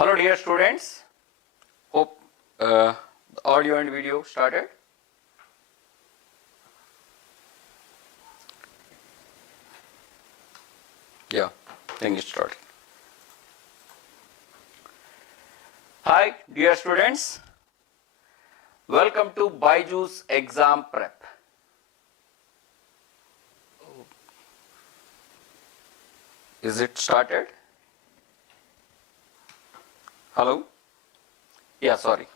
Hello dear students, hope the audio and video started. Yeah, thing is started. Hi dear students, welcome to Byjus Exam Prep. Is it started? Hello? Yeah, sorry.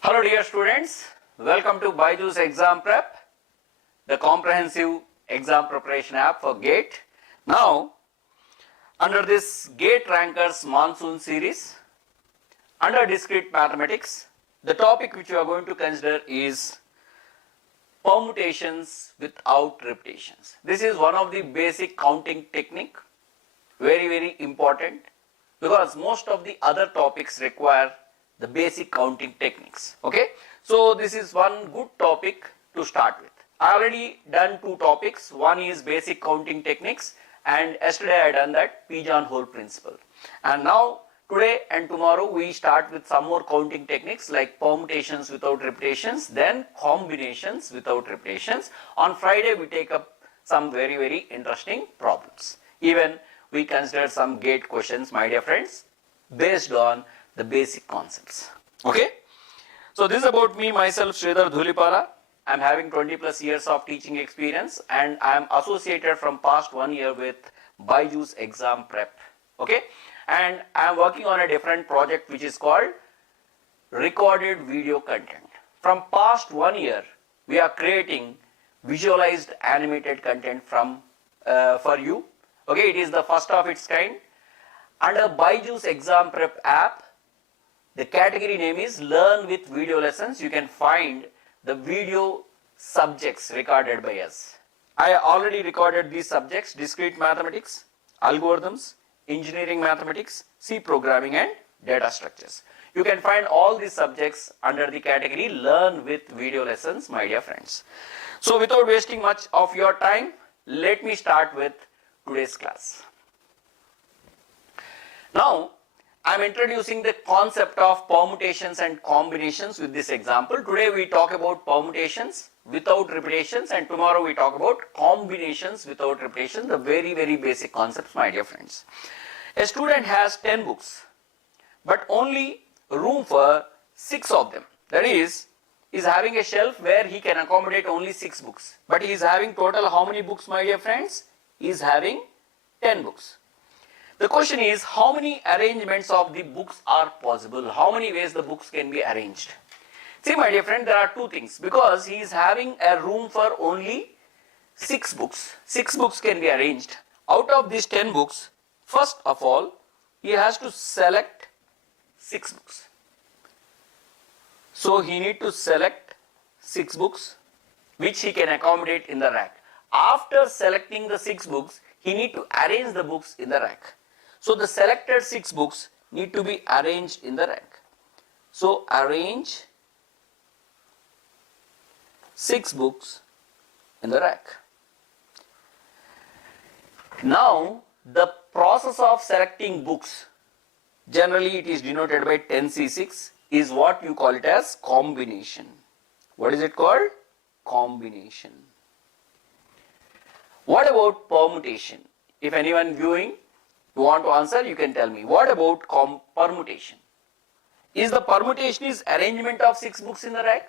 Hello dear students, welcome to Byjus Exam Prep, the comprehensive exam preparation app for GATE. Now, under this GATE Rankers Monsoon series, under Discrete Mathematics, the topic which we are going to consider is Permutations Without Repetitions. This is one of the basic counting technique, very important, because most of the other topics require the basic counting techniques. Okay, so this is one good topic to start with. I already done two topics. One is basic counting techniques, and yesterday I done that Pigeon hole principle. And now today and tomorrow we start with some more counting techniques like permutations without repetitions, then combinations without repetitions. On Friday we take up some very interesting problems. Even we consider some GATE questions, my dear friends, based on the basic concepts. Okay, so this is about me, myself, Sridhar Dhulipala. I am having 20 plus years of teaching experience, and I am associated from past 1 year with BYJU'S exam prep. Okay, and I am working on a different project which is called recorded video content. From past 1 year, we are creating visualized animated content from for you. Okay, it is the first of its kind. Under Byjus Exam Prep app, the category name is Learn with Video Lessons. You can find the video subjects recorded by us. I already recorded these subjects: Discrete Mathematics, Algorithms, Engineering Mathematics, C Programming and Data Structures. You can find all these subjects under the category Learn with Video Lessons, my dear friends. So without wasting much of your time, let me start with today's class. Now, I am introducing the concept of permutations and combinations with this example. Today we talk about permutations without repetitions, and tomorrow we talk about combinations without repetitions, the very basic concepts, my dear friends. A student has 10 books, but only room for 6 of them. That is having a shelf where he can accommodate only 6 books. But he is having total how many books, my dear friends? He is having 10 books. The question is, how many arrangements of the books are possible? How many ways the books can be arranged? See, my dear friend, there are two things. Because he is having a room for only 6 books. 6 books can be arranged. Out of these 10 books, first of all, he has to select 6 books. So he need to select 6 books which he can accommodate in the rack. After selecting the 6 books, he need to arrange the books in the rack. So the selected 6 books need to be arranged in the rack. So arrange 6 books in the rack. Now the process of selecting books, generally it is denoted by 10C6, is what you call it as combination. What is it called? Combination. What about permutation? If anyone viewing, you want to answer, you can tell me. What about permutation? Is the permutation is arrangement of 6 books in the rack?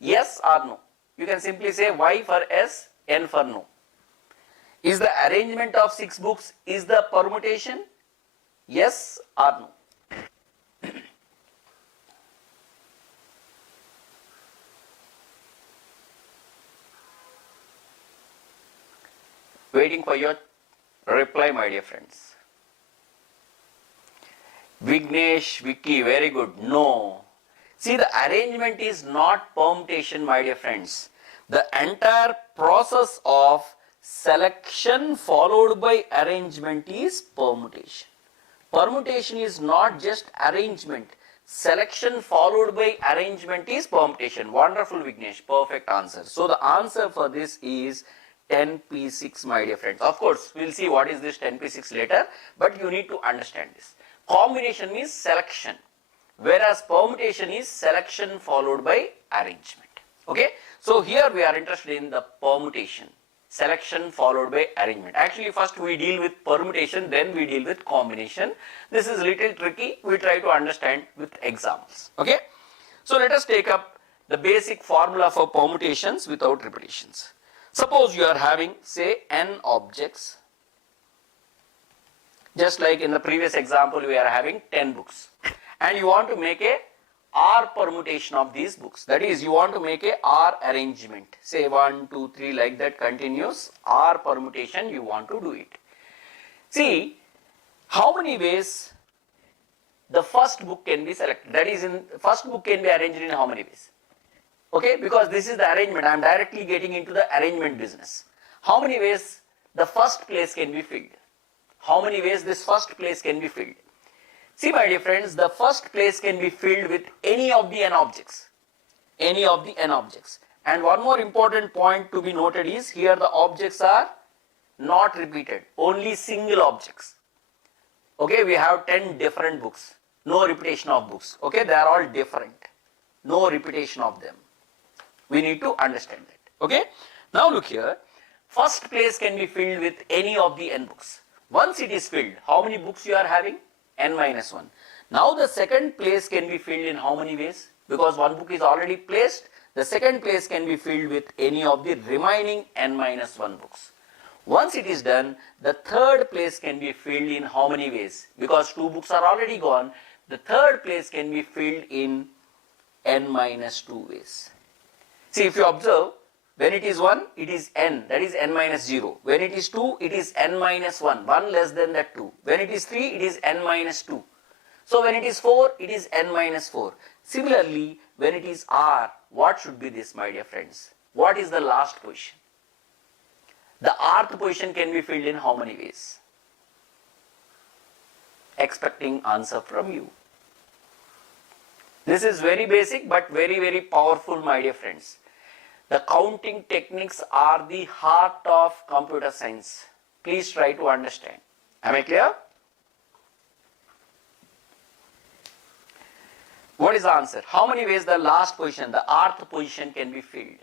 Yes or no? You can simply say Y for yes, N for no. Is the arrangement of 6 books is the permutation? Yes or no? Waiting for your reply, my dear friends. Vignesh, Vicky, very good. No. See, the arrangement is not permutation, my dear friends. The entire process of selection followed by arrangement is permutation. Permutation is not just arrangement. Selection followed by arrangement is permutation. Wonderful, Vignesh. Perfect answer. So the answer for this is 10p6, my dear friends. Of course, we'll see what is this 10p6 later, but you need to understand this. Combination means selection, whereas permutation is selection followed by arrangement. Okay, so here we are interested in the permutation, selection followed by arrangement. Actually, first we deal with permutation, then we deal with combination. This is little tricky. We try to understand with examples. Okay, so let us take up the basic formula for permutations without repetitions. Suppose you are having, say, n objects. Just like in the previous example, we are having 10 books, and you want to make a R permutation of these books. That is, you want to make a R arrangement. Say 1, 2, 3 like that continuous R permutation you want to do it. See, how many ways the first book can be selected? That is, in first book can be arranged in how many ways? Okay, because this is the arrangement. I am directly getting into the arrangement business. How many ways the first place can be filled? How many ways this first place can be filled? See, my dear friends, the first place can be filled with any of the n objects. Any of the n objects. And one more important point to be noted is, here the objects are not repeated, only single objects. Okay, we have 10 different books, no repetition of books. Okay, they are all different, no repetition of them. We need to understand that. Okay, now look here, first place can be filled with any of the n books. Once it is filled, how many books you are having? N minus 1. Now the second place can be filled in how many ways? Because one book is already placed, the second place can be filled with any of the remaining n minus 1 books. Once it is done, the third place can be filled in how many ways? Because 2 books are already gone, the third place can be filled in n minus 2 ways. See, if you observe, when it is 1, it is n, that is n minus 0. When it is 2, it is n minus 1, 1 less than that 2. When it is 3, it is n minus 2. So when it is 4, it is n minus 4. Similarly, when it is r, what should be this, my dear friends? What is the last position? The rth position can be filled in how many ways? Expecting answer from you. This is very basic but very, very powerful, my dear friends. The counting techniques are the heart of computer science. Please try to understand. Am I clear? What is the answer? How many ways the last position, the rth position can be filled?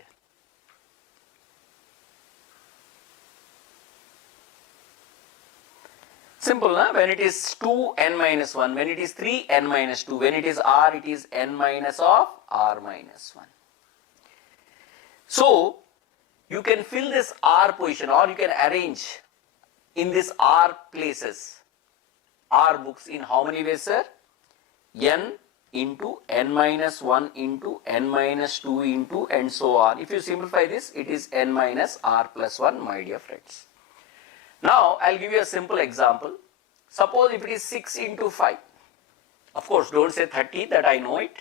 Simple, huh? When it is 2, n minus 1. When it is 3, n minus 2. When it is r, it is n minus of r minus 1. So, you can fill this R position, or you can arrange in this R places, R books in how many ways, sir? N into n minus 1 into n minus 2 into and so on. If you simplify this, it is n minus r plus 1, my dear friends. Now, I will give you a simple example. Suppose if it is 6 into 5. Of course, don't say 30, that I know it.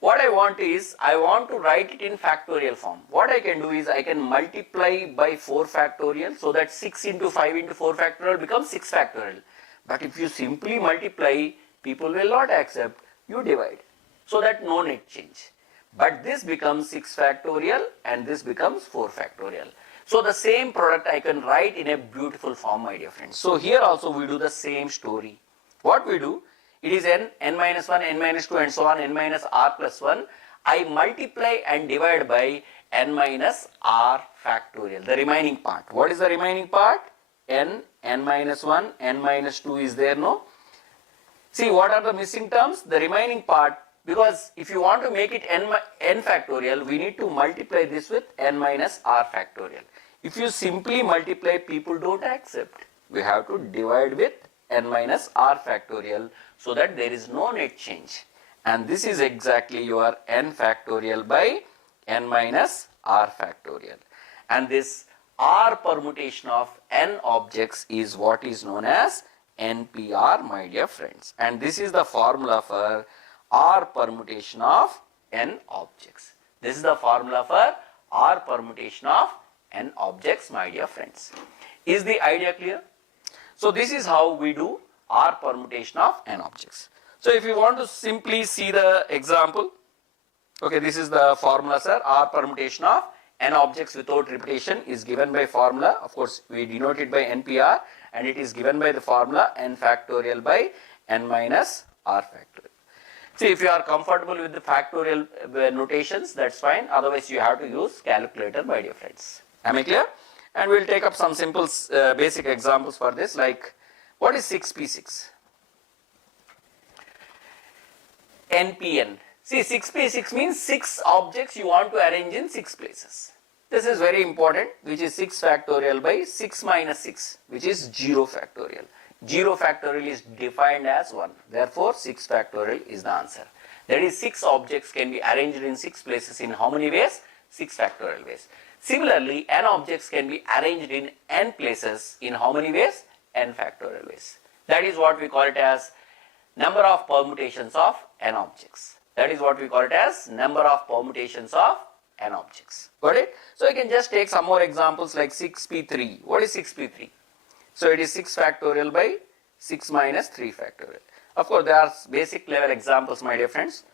What I want is, I want to write it in factorial form. What I can do is, I can multiply by 4 factorial, so that 6 into 5 into 4 factorial becomes 6 factorial. But if you simply multiply, people will not accept. You divide, so that no net change. But this becomes 6 factorial and this becomes 4 factorial. So the same product I can write in a beautiful form, my dear friends. So here also we do the same story. What we do? It is n minus 1, n minus 2 and so on, n minus r plus 1. I multiply and divide by n minus r factorial, the remaining part. What is the remaining part? n minus 1, n minus 2 is there, no? See, what are the missing terms? The remaining part, because if you want to make it n factorial, we need to multiply this with n minus r factorial. If you simply multiply, people don't accept. We have to divide with n minus r factorial, so that there is no net change. And this is exactly your n factorial by n minus r factorial. And this r permutation of n objects is what is known as NPR, my dear friends. And this is the formula for r permutation of n objects. This is the formula for r permutation of n objects, my dear friends. Is the idea clear? So this is how we do r permutation of n objects. So if you want to simply see the example, okay, this is the formula, sir, r permutation of n objects without repetition is given by formula. Of course, we denote it by NPR, and it is given by the formula n factorial by n minus r factorial. See, if you are comfortable with the factorial notations, that's fine. Otherwise, you have to use calculator, my dear friends. Am I clear? And we will take up some simple basic examples for this, like what is 6p6? NPN. See, 6p6 means 6 objects you want to arrange in 6 places. This is very important, which is 6 factorial by 6 minus 6, which is 0 factorial. 0 factorial is defined as 1. Therefore, 6 factorial is the answer. That is, 6 objects can be arranged in 6 places in how many ways? 6 factorial ways. Similarly, n objects can be arranged in n places in how many ways? N factorial ways. That is what we call it as number of permutations of n objects. That is what we call it as number of permutations of n objects. Got it? So, you can just take some more examples like 6p3. What is 6p3? So, it is 6 factorial by 6 minus 3 factorial. Of course, there are basic level examples, my dear friends.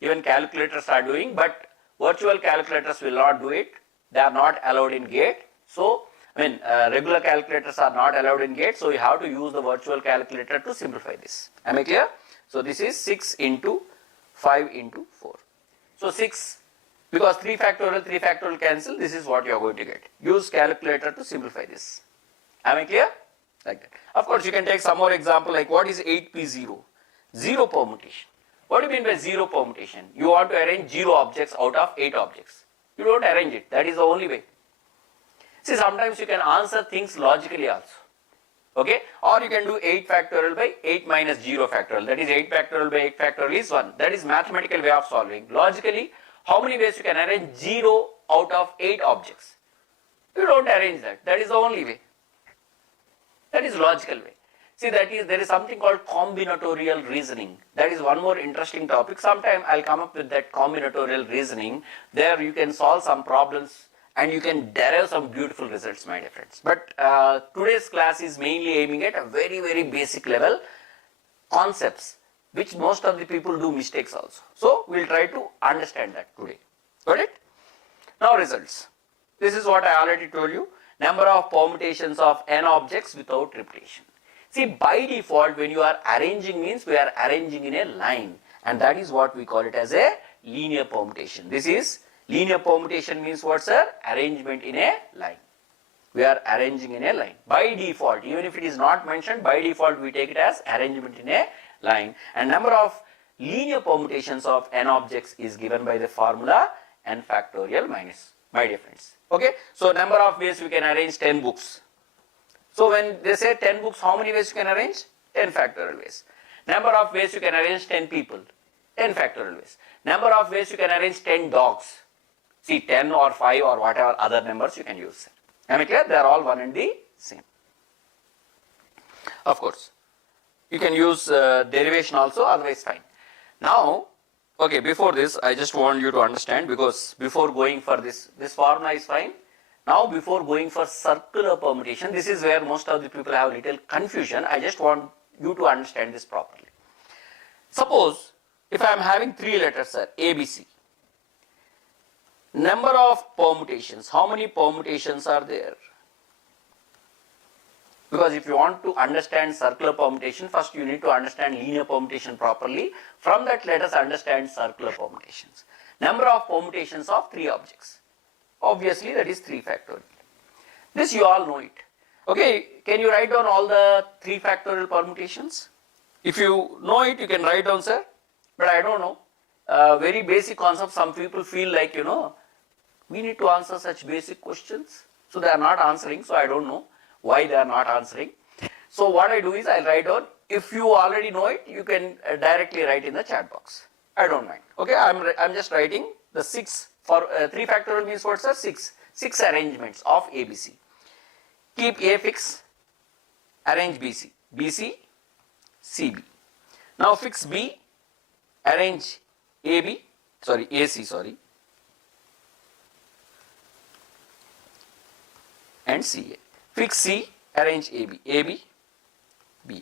Even calculators are doing, but virtual calculators will not do it. They are not allowed in GATE. So, regular calculators are not allowed in GATE. So, you have to use the virtual calculator to simplify this. Am I clear? So, this is 6 into 5 into 4. So, 6, because 3 factorial cancel, this is what you are going to get. Use calculator to simplify this. Am I clear? Like that. Of course, you can take some more example like what is 8p0? 0 permutation. What do you mean by 0 permutation? You want to arrange 0 objects out of 8 objects. You don't arrange it. That is the only way. See, sometimes you can answer things logically also. Okay? Or you can do 8 factorial by 8 minus 0 factorial. That is 8 factorial by 8 factorial is 1. That is mathematical way of solving. Logically, how many ways you can arrange 0 out of 8 objects? You don't arrange that. That is the only way. That is logical way. See, that is, there is something called combinatorial reasoning. That is one more interesting topic. Sometime I'll come up with that combinatorial reasoning. There you can solve some problems and you can derive some beautiful results, my dear friends. But today's class is mainly aiming at a very, very basic level concepts, which most of the people do mistakes also. So, we'll try to understand that today. Got it? Now, results. This is what I already told you. Number of permutations of n objects without repetition. See, by default, when you are arranging means we are arranging in a line, and that is what we call it as a linear permutation. This is linear permutation means what, sir? Arrangement in a line. We are arranging in a line. By default, even if it is not mentioned, by default we take it as arrangement in a line, and number of linear permutations of n objects is given by the formula n factorial minus, my dear friends. Okay, so number of ways we can arrange 10 books. So when they say 10 books, how many ways you can arrange? 10 factorial ways. Number of ways you can arrange 10 people, 10 factorial ways. Number of ways you can arrange 10 dogs. See, 10 or 5 or whatever other numbers you can use. Am I clear? They are all one and the same. Of course, you can use derivation also, otherwise fine. Now, okay, before this, I just want you to understand, because before going for this formula is fine. Now, before going for circular permutation, this is where most of the people have little confusion. I just want you to understand this properly. Suppose, if I am having 3 letters, sir, A, B, C. Number of permutations, how many permutations are there? Because if you want to understand circular permutation, first you need to understand linear permutation properly. From that, let us understand circular permutations. Number of permutations of 3 objects. Obviously, that is 3 factorial. This you all know it. Okay, can you write down all the 3 factorial permutations? If you know it, you can write down, sir. But I don't know. Very basic concept. Some people feel like, we need to answer such basic questions. So they are not answering. So I don't know why they are not answering. So what I do is I write down. If you already know it, you can directly write in the chat box. I don't mind. Okay, I'm just writing the 6 for 3 factorial means what, sir? 6. 6 arrangements of ABC. Keep A fixed, arrange BC. BC, CB. Now fix B, arrange AC, and CA. Fix C, arrange AB, BA.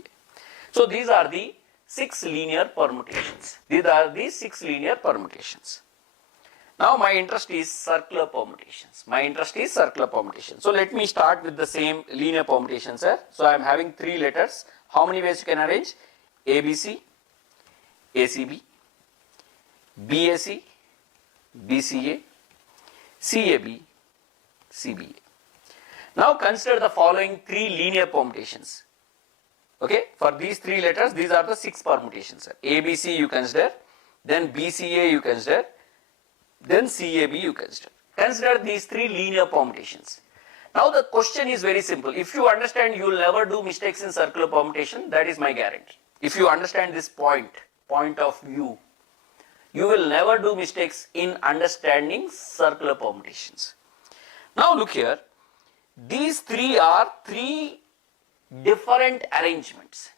So these are the 6 linear permutations. These are the 6 linear permutations. Now my interest is circular permutations. So let me start with the same linear permutations here. So I am having 3 letters. How many ways you can arrange? ABC, ACB, BAC, BCA, CAB, CBA. Now consider the following 3 linear permutations. Okay, for these 3 letters, these are the 6 permutations. ABC you consider, then BCA you consider, then CAB you consider. Consider these 3 linear permutations. Now the question is very simple. If you understand, you will never do mistakes in circular permutation. That is my guarantee. If you understand this point of view, you will never do mistakes in understanding circular permutations. Now look here. These 3 are 3 different arrangements.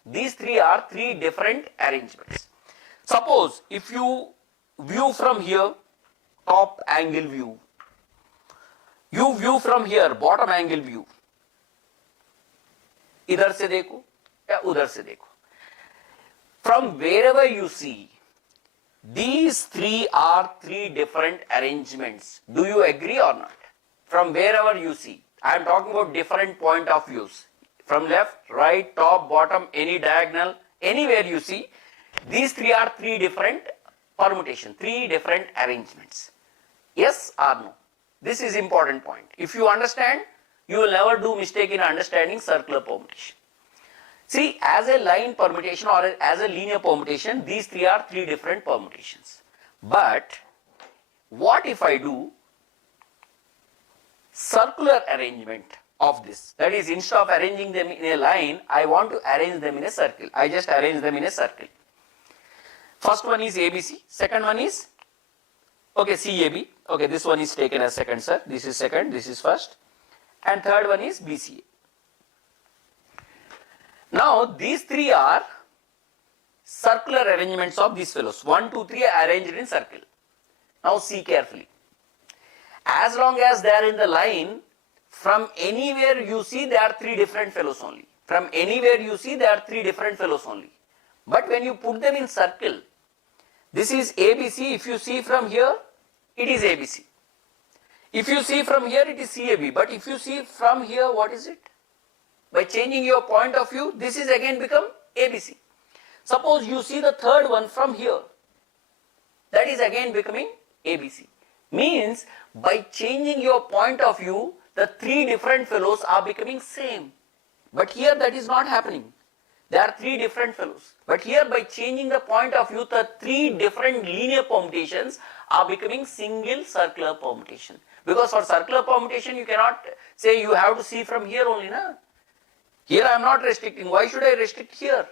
Suppose if you view from here, top angle view, you view from here, bottom angle view, इधर से देखो या उधर से देखो. From wherever you see, these 3 are 3 different arrangements. Do you agree or not? From wherever you see, I am talking about different point of views. From left, right, top, bottom, any diagonal, anywhere you see, these 3 are 3 different permutations, 3 different arrangements. Yes or no? This is important point. If you understand, you will never do mistake in understanding circular permutation. See, as a line permutation or as a linear permutation, these 3 are 3 different permutations. But what if I do circular arrangement of this? That is, instead of arranging them in a line, I want to arrange them in a circle. I just arrange them in a circle. First one is ABC, second one is, okay, CAB. Okay, this one is taken as second, sir. This is second, this is first. And third one is BCA. Now, these 3 are circular arrangements of these fellows. 1, 2, 3 are arranged in circle. Now, see carefully. As long as they are in the line, from anywhere you see, there are 3 different fellows only. From anywhere you see, there are 3 different fellows only. But when you put them in circle, this is ABC. If you see from here, it is ABC. If you see from here, it is CAB. But if you see from here, what is it? By changing your point of view, this is again become ABC. Suppose you see the third one from here, that is again becoming ABC. Means by changing your point of view, the 3 different fellows are becoming same. But here that is not happening. There are 3 different fellows. But here by changing the point of view, the 3 different linear permutations are becoming single circular permutation. Because for circular permutation, you cannot say you have to see from here only, na? Here I am not restricting. Why should I restrict here?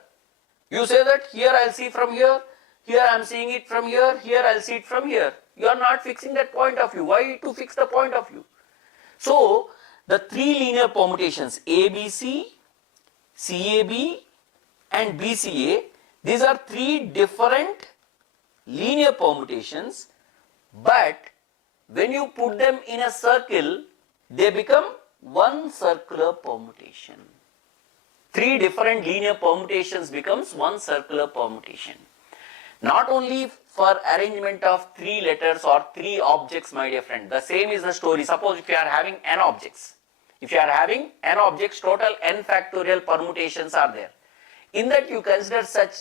You say that here I will see from here I am seeing it from here I will see it from here. You are not fixing that point of view. Why to fix the point of view? So, the 3 linear permutations ABC, CAB and BCA, these are 3 different linear permutations, but when you put them in a circle, they become one circular permutation. 3 different linear permutations becomes one circular permutation. Not only for arrangement of 3 letters or 3 objects, my dear friend. The same is the story. Suppose if you are having n objects. If you are having n objects, total n factorial permutations are there. In that you consider such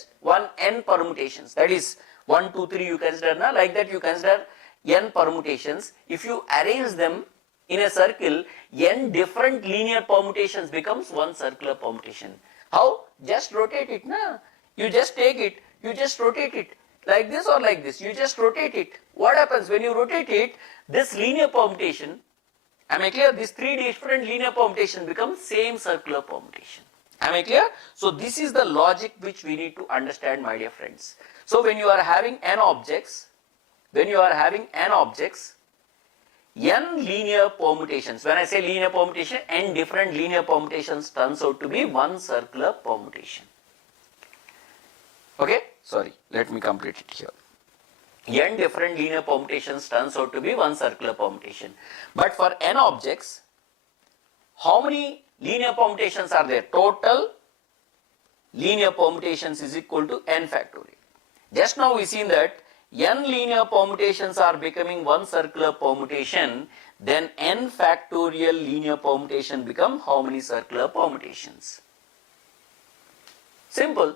n permutations. That is 1, 2, 3 you consider. Na? Like that you consider n permutations. If you arrange them in a circle, n different linear permutations becomes one circular permutation. How? Just rotate it. Na? You just take it. You just rotate it. Like this or like this. You just rotate it. What happens when you rotate it? This linear permutation, am I clear? These 3 different linear permutations become same circular permutation. Am I clear? So this is the logic which we need to understand, my dear friends. So when you are having n objects, n linear permutations, when I say linear permutation, n different linear permutations turns out to be one circular permutation. Okay, sorry, let me complete it here. N different linear permutations turns out to be one circular permutation. But for n objects, how many linear permutations are there? Total linear permutations is equal to n factorial. Just now we seen that n linear permutations are becoming one circular permutation, then n factorial linear permutation become how many circular permutations? Simple.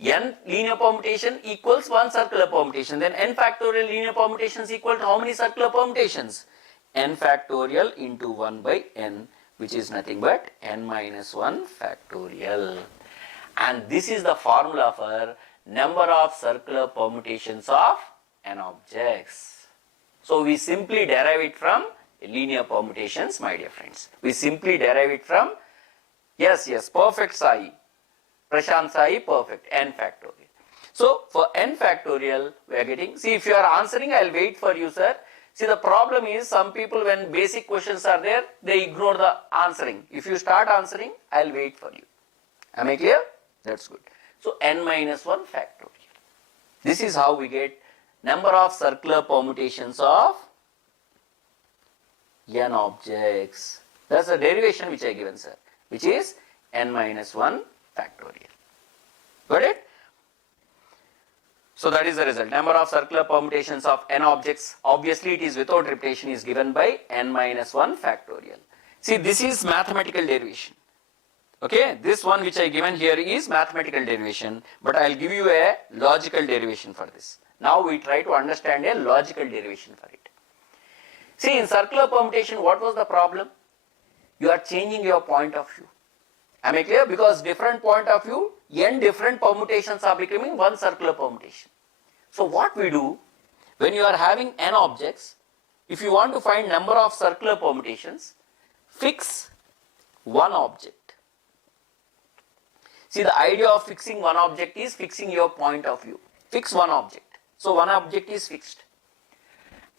N linear permutation equals one circular permutation, then n factorial linear permutations equal to how many circular permutations? N factorial into 1 by n, which is nothing but n minus 1 factorial. And this is the formula for number of circular permutations of n objects. So we simply derive it from linear permutations, my dear friends. We simply derive it from, yes, perfect Sai, Prashant Sai, perfect, n factorial. So for n factorial, we are getting, see, if you are answering, I will wait for you, sir. See, the problem is some people, when basic questions are there, they ignore the answering. If you start answering, I will wait for you. Am I clear? That's good. So n minus 1 factorial. This is how we get number of circular permutations of n objects. That's the derivation which I given, sir, which is n minus 1 factorial. Got it? So that is the result. Number of circular permutations of n objects, obviously it is without repetition, is given by n minus 1 factorial. See, this is mathematical derivation. Okay, this one which I given here is mathematical derivation, but I will give you a logical derivation for this. Now we try to understand a logical derivation for it. See, in circular permutation, what was the problem? You are changing your point of view. Am I clear? Because different point of view, n different permutations are becoming one circular permutation. So what we do, when you are having n objects, if you want to find number of circular permutations, fix one object. See, the idea of fixing one object is fixing your point of view. Fix one object. So one object is fixed.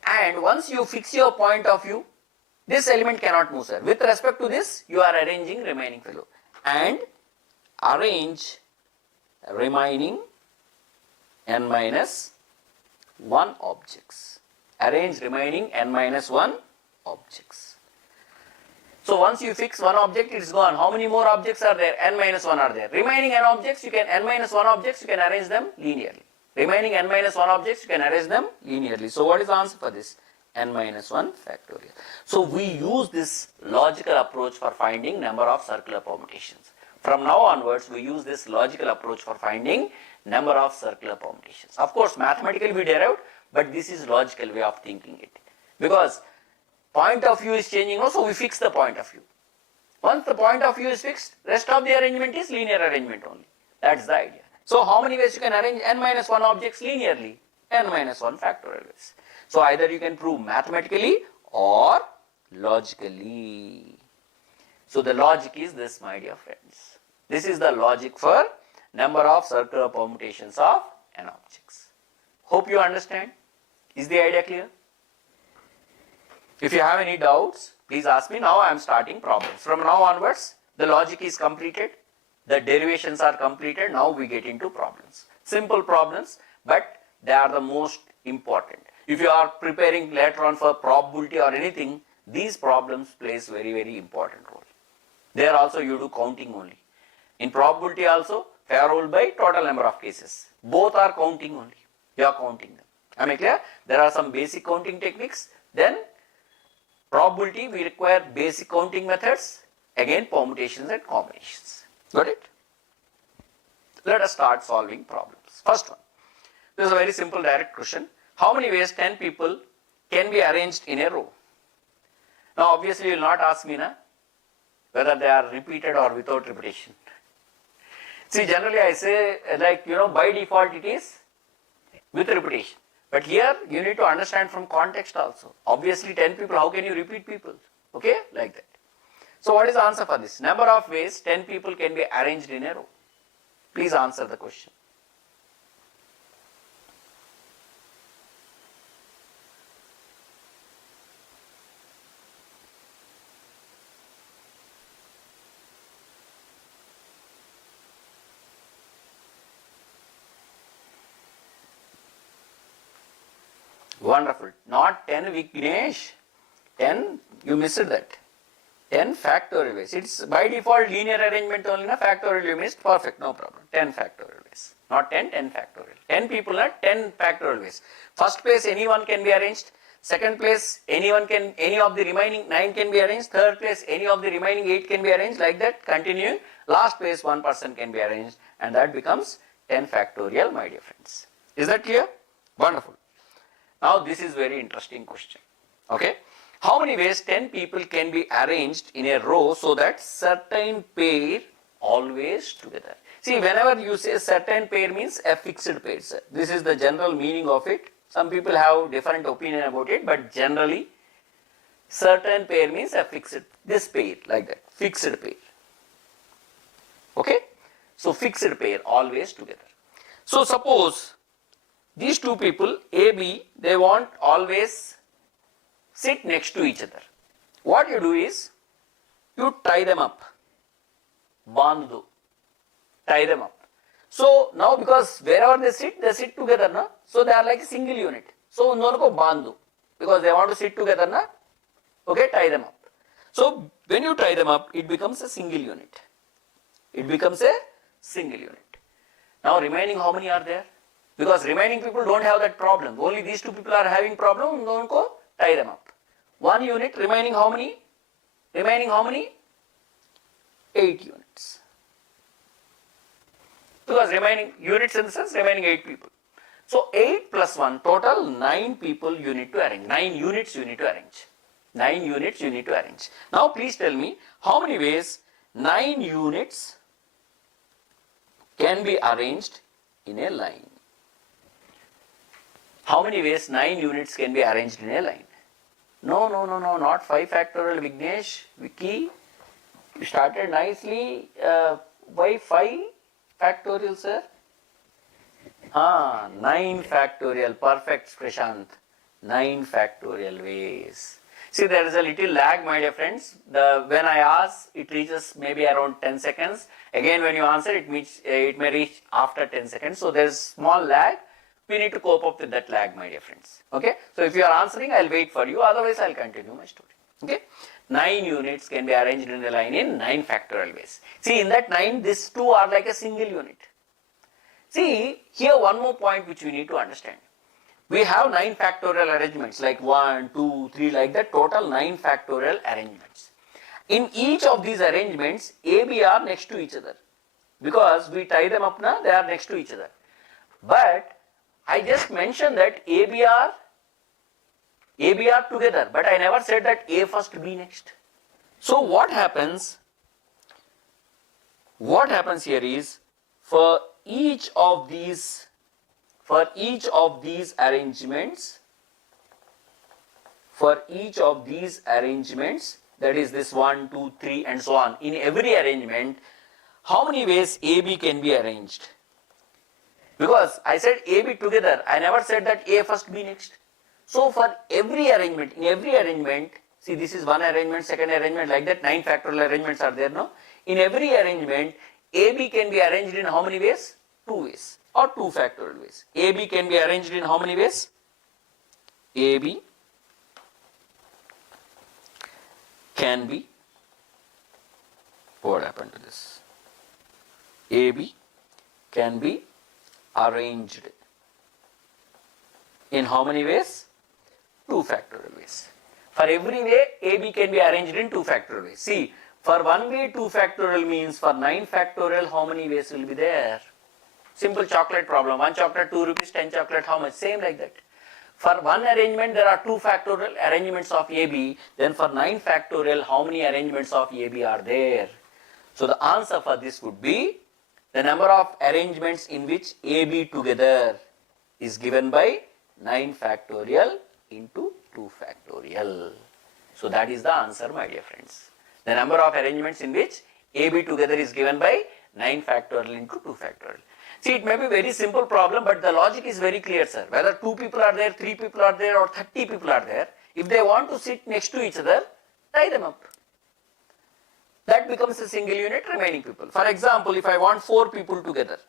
And once you fix your point of view, this element cannot move, sir. With respect to this, you are arranging remaining fellow. And arrange remaining n minus 1 objects. Arrange remaining n minus 1 objects. So once you fix one object, it is gone. How many more objects are there? N minus 1 are there. Remaining n objects, n minus 1 objects, you can arrange them linearly. Remaining n minus 1 objects, you can arrange them linearly. So what is the answer for this? N minus 1 factorial. So we use this logical approach for finding number of circular permutations. From now onwards, we use this logical approach for finding number of circular permutations. Of course, mathematically we derived, but this is logical way of thinking it. Because point of view is changing, so we fix the point of view. Once the point of view is fixed, rest of the arrangement is linear arrangement only. That's the idea. So how many ways you can arrange n minus 1 objects linearly? N minus 1 factorial ways. So either you can prove mathematically or logically. So the logic is this, my dear friends. This is the logic for number of circular permutations of n objects. Hope you understand. Is the idea clear? If you have any doubts, please ask me. Now I am starting problems. From now onwards, the logic is completed. The derivations are completed. Now we get into problems. Simple problems, but they are the most important. If you are preparing later on for probability or anything, these problems plays very, very important role. There also you do counting only. In probability also, fair rule by total number of cases. Both are counting only. You are counting them. Am I clear? There are some basic counting techniques. Then probability, we require basic counting methods. Again, permutations and combinations. Got it? Let us start solving problems. First one. This is a very simple direct question. How many ways 10 people can be arranged in a row? Now obviously you will not ask me whether they are repeated or without repetition. See, generally I say, like, by default it is with repetition. But here you need to understand from context also. Obviously 10 people, how can you repeat people? Okay, like that. So what is the answer for this? Number of ways 10 people can be arranged in a row. Please answer the question. Wonderful. Not 10 Vignesh. 10, you missed that. 10 factorial ways. It's by default linear arrangement only, factorial you missed. Perfect, no problem. 10 factorial ways. ways. Not 10, 10 factorial. 10 people are 10 factorial ways. First place anyone can be arranged. Second place any of the remaining 9 can be arranged. Third place any of the remaining 8 can be arranged, like that continuing. Last place one person can be arranged, and that becomes 10 factorial, my dear friends. Is that clear? Wonderful. Now this is very interesting question. Okay. How many ways 10 people can be arranged in a row so that certain pair always together? See, whenever you say certain pair means a fixed pair, sir. This is the general meaning of it. Some people have different opinion about it, but generally certain pair means a fixed, this pair like that, fixed pair. Okay. So fixed pair always together. So suppose these two people A, B, they want always sit next to each other. What you do is, you tie them up. Bandh do. Tie them up. So now because wherever they sit together, na? So they are like a single unit. So उन को बांध दो, because they want to sit together, na? Okay, tie them up. So when you tie them up, it becomes a single unit. It becomes a single unit. Now remaining how many are there? Because remaining people don't have that problem. Only these two people are having problem. उन को tie them up. One unit, remaining how many? Remaining how many? 8 units. Because remaining units in the sense remaining 8 people. So 8 plus 1, total 9 people you need to arrange. 9 units you need to arrange. 9 units you need to arrange. Now please tell me how many ways 9 units can be arranged in a line. How many ways 9 units can be arranged in a line? No, not 5 factorial, Vignesh, Vicky. You started nicely. Why 5 factorial, sir? 9 factorial. Perfect, Prashant. 9 factorial ways. See, there is a little lag, my dear friends. When I ask, it reaches maybe around 10 seconds. Again, when you answer, it may reach after 10 seconds. So there is small lag. We need to cope up with that lag, my dear friends. Okay. So if you are answering, I will wait for you. Otherwise, I will continue my story. Okay. 9 units can be arranged in a line in 9 factorial ways. See, in that 9, these 2 are like a single unit. See, here one more point which we need to understand. We have 9 factorial arrangements like 1, 2, 3 like that, total 9 factorial arrangements. In each of these arrangements, A, B are next to each other. Because we tie them up now, they are next to each other. But I just mentioned that A, B are together, but I never said that A first, B next. So what happens here is, for each of these arrangements, that is this 1, 2, 3 and so on, in every arrangement, how many ways A, B can be arranged? Because I said A, B together, I never said that A first, B next. So for every arrangement, in every arrangement, see this is one arrangement, second arrangement, like that, 9 factorial arrangements are there, no? In every arrangement, AB can be arranged in how many ways? 2 ways, or 2 factorial ways. AB can be arranged in how many ways? AB can be, what happened to this? AB can be arranged in how many ways? 2 factorial ways. For every way, AB can be arranged in 2 factorial ways. See, for one way 2 factorial means for 9 factorial, how many ways will be there? Simple chocolate problem. 1 chocolate, 2 rupees, 10 chocolate, how much? Same like that. For one arrangement, there are 2 factorial arrangements of AB. Then for 9 factorial, how many arrangements of AB are there? So the answer for this would be the number of arrangements in which AB together is given by 9 factorial into 2 factorial. So that is the answer, my dear friends. The number of arrangements in which AB together is given by 9 factorial into 2 factorial. See, it may be a very simple problem, but the logic is very clear, sir. Whether 2 people are there, 3 people are there, or 30 people are there, if they want to sit next to each other, tie them up. That becomes a single unit, remaining people. For example, if I want 4 people together,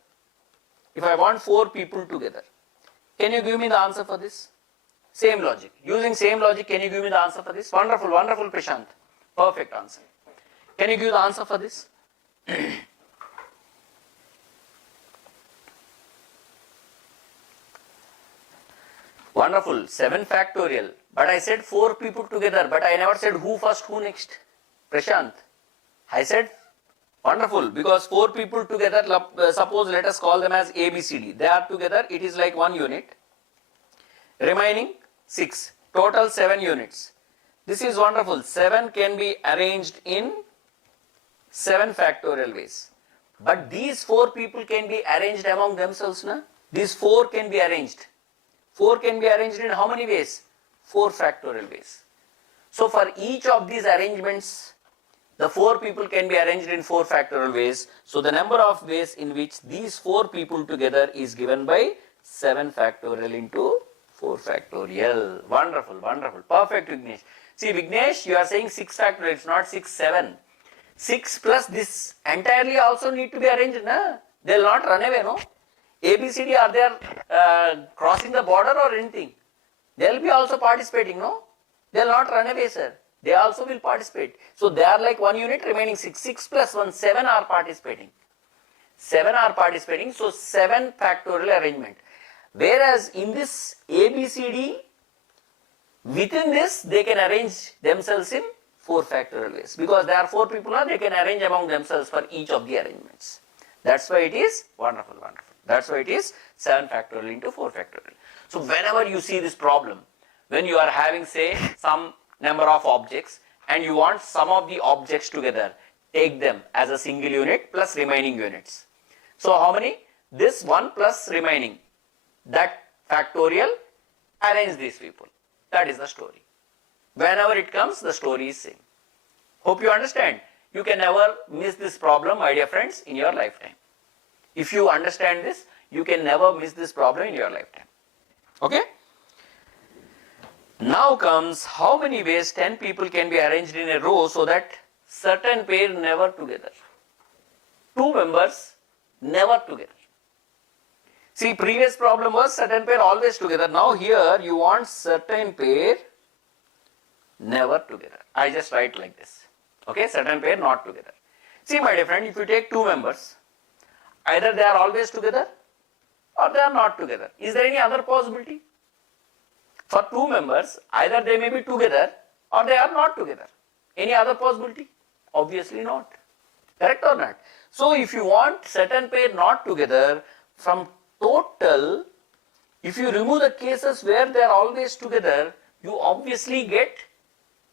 can you give me the answer for this? Same logic. Using same logic, can you give me the answer for this? Wonderful, wonderful, Prashant. Perfect answer. Can you give the answer for this? Wonderful. 7 factorial. But I said 4 people together, but I never said who first, who next. Prashant. I said wonderful, because 4 people together, suppose let us call them as A, B, C, D. They are together, it is like 1 unit. Remaining 6. Total 7 units. This is wonderful. 7 can be arranged in 7 factorial ways. But these 4 people can be arranged among themselves. Na? These 4 can be arranged. 4 can be arranged in how many ways? 4 factorial ways. So for each of these arrangements, the 4 people can be arranged in 4 factorial ways. So the number of ways in which these 4 people together is given by 7 factorial into 4 factorial. Wonderful, wonderful. Perfect, Vignesh. See, Vignesh, you are saying 6 factorial, it's not 6, 7. 6 plus this entirely also need to be arranged, na? They will not run away, no? A, B, C, D, are they crossing the border or anything? They will be also participating, no? They will not run away, sir. They also will participate. So they are like 1 unit, remaining 6. 6 plus 1, 7 are participating. 7 are participating, so 7 factorial arrangement. Whereas in this A, B, C, D, within this they can arrange themselves in 4 factorial ways. Because there are 4 people now, they can arrange among themselves for each of the arrangements. That's why it is wonderful, wonderful. That's why it is 7 factorial into 4 factorial. So whenever you see this problem, when you are having say some number of objects and you want some of the objects together, take them as a single unit plus remaining units. So how many? This 1 plus remaining. That factorial, arrange these people. That is the story. Whenever it comes, the story is same. Hope you understand. You can never miss this problem, my dear friends, in your lifetime. If you understand this, you can never miss this problem in your lifetime. Okay? Now comes how many ways 10 people can be arranged in a row so that certain pair never together. 2 members never together. See, previous problem was certain pair always together. Now here you want certain pair never together. I just write like this. Okay, certain pair not together. See, my dear friend, if you take 2 members, either they are always together or they are not together. Is there any other possibility? For 2 members, either they may be together or they are not together. Any other possibility? Obviously not. Correct or not? So if you want certain pair not together, from total, if you remove the cases where they are always together, you obviously get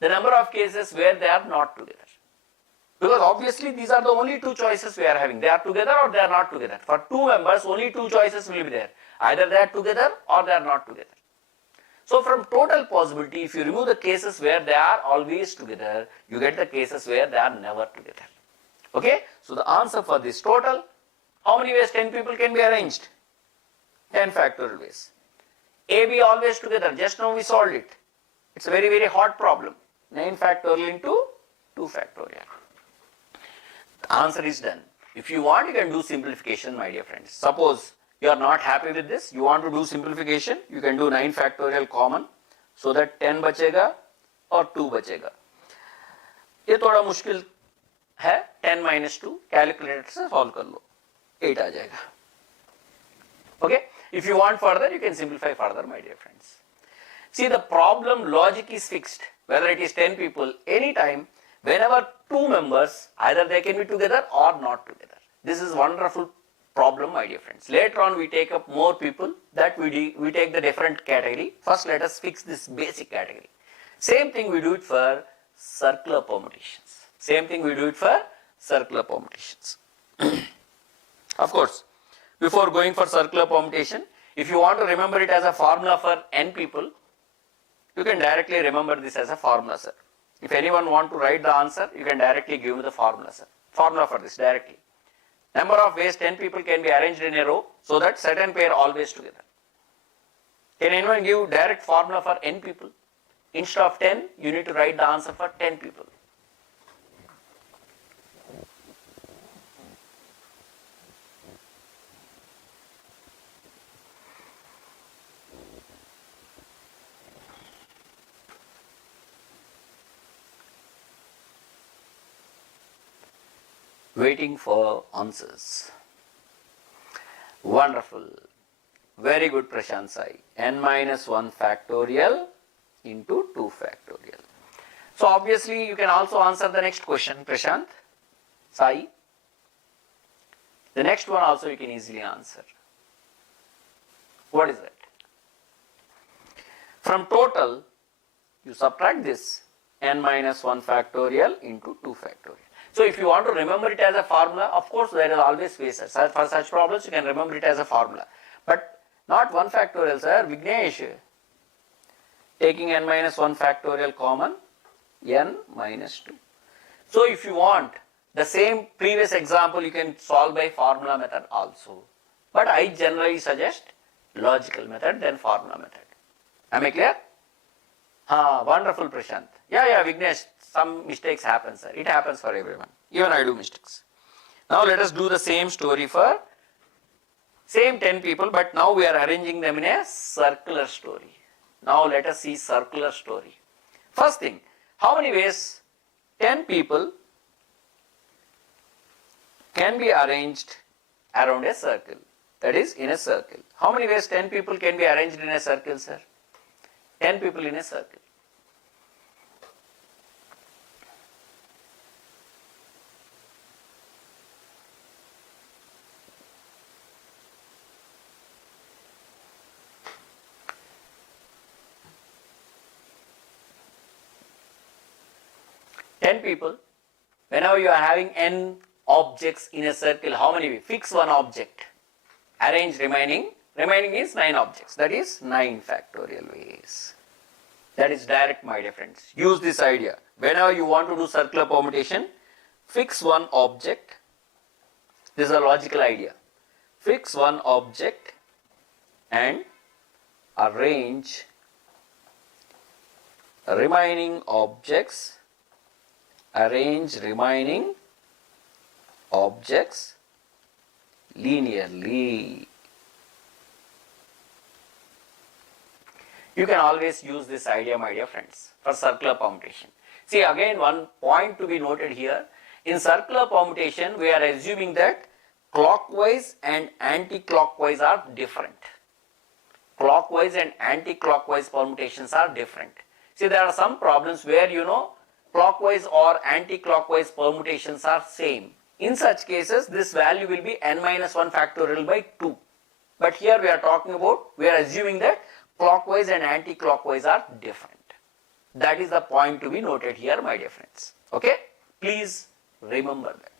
the number of cases where they are not together. Because obviously these are the only 2 choices we are having. They are together or they are not together. For 2 members, only 2 choices will be there. Either they are together or they are not together. So from total possibility, if you remove the cases where they are always together, you get the cases where they are never together. Okay? So the answer for this total, how many ways 10 people can be arranged? 10 factorial ways. A, B always together. Just now we solved it. It's a very, very hard problem. 9 factorial into 2 factorial. The answer is done. If you want, you can do simplification, my dear friends. Suppose you are not happy with this, you want to do simplification, you can do 9 factorial common, so that 10 बचेगा और 2 बचेगा. ये थोड़ा मुश्किल है, 10 minus 2 calculator से solve कर लो, 8 आ जाएगा. Okay? If you want further, you can simplify further, my dear friends. See, the problem logic is fixed, whether it is 10 people, anytime, whenever 2 members, either they can be together or not together. This is wonderful problem, my dear friends. Later on we take up more people, that we take the different category. First let us fix this basic category. Same thing we do it for circular permutations. Same thing we do it for circular permutations. Of course, before going for circular permutation, if you want to remember it as a formula for n people, you can directly remember this as a formula, sir. If anyone want to write the answer, you can directly give me the formula, sir. Formula for this directly. Number of ways 10 people can be arranged in a row so that certain pair always together. Can anyone give direct formula for n people? Instead of 10, you need to write the answer for 10 people. Waiting for answers. Wonderful. Very good, Prashant Sai. N minus 1 factorial into 2 factorial. So obviously you can also answer the next question, Prashant Sai. The next one also you can easily answer. What is that? From total, you subtract this n minus 1 factorial into 2 factorial. So if you want to remember it as a formula, of course there is always ways. For such problems you can remember it as a formula. But not 1 factorial, sir. Vignesh, taking n minus 1 factorial common, n minus 2. So if you want the same previous example, you can solve by formula method also. But I generally suggest logical method than formula method. Am I clear? Wonderful, Prashant. Yeah, Vignesh, some mistakes happen, sir. It happens for everyone. Even I do mistakes. Now let us do the same story for same 10 people, but now we are arranging them in a circular story. Now let us see circular story. First thing, how many ways 10 people can be arranged around a circle? That is, in a circle. How many ways 10 people can be arranged in a circle, sir? 10 people in a circle. People, whenever you are having n objects in a circle, how many ways? Fix one object, arrange remaining is 9 objects, that is 9 factorial ways. That is direct, my dear friends. Use this idea. Whenever you want to do circular permutation, fix one object. This is a logical idea. Fix one object and arrange remaining objects. Arrange remaining objects linearly. You can always use this idea, my dear friends, for circular permutation. See, again, one point to be noted here. In circular permutation, we are assuming that clockwise and anti-clockwise are different. Clockwise and anti-clockwise permutations are different. See, there are some problems where, clockwise or anti-clockwise permutations are same. In such cases, this value will be n minus 1 factorial by 2. But here we are assuming that clockwise and anti-clockwise are different. That is the point to be noted here, my dear friends. Okay? Please remember that.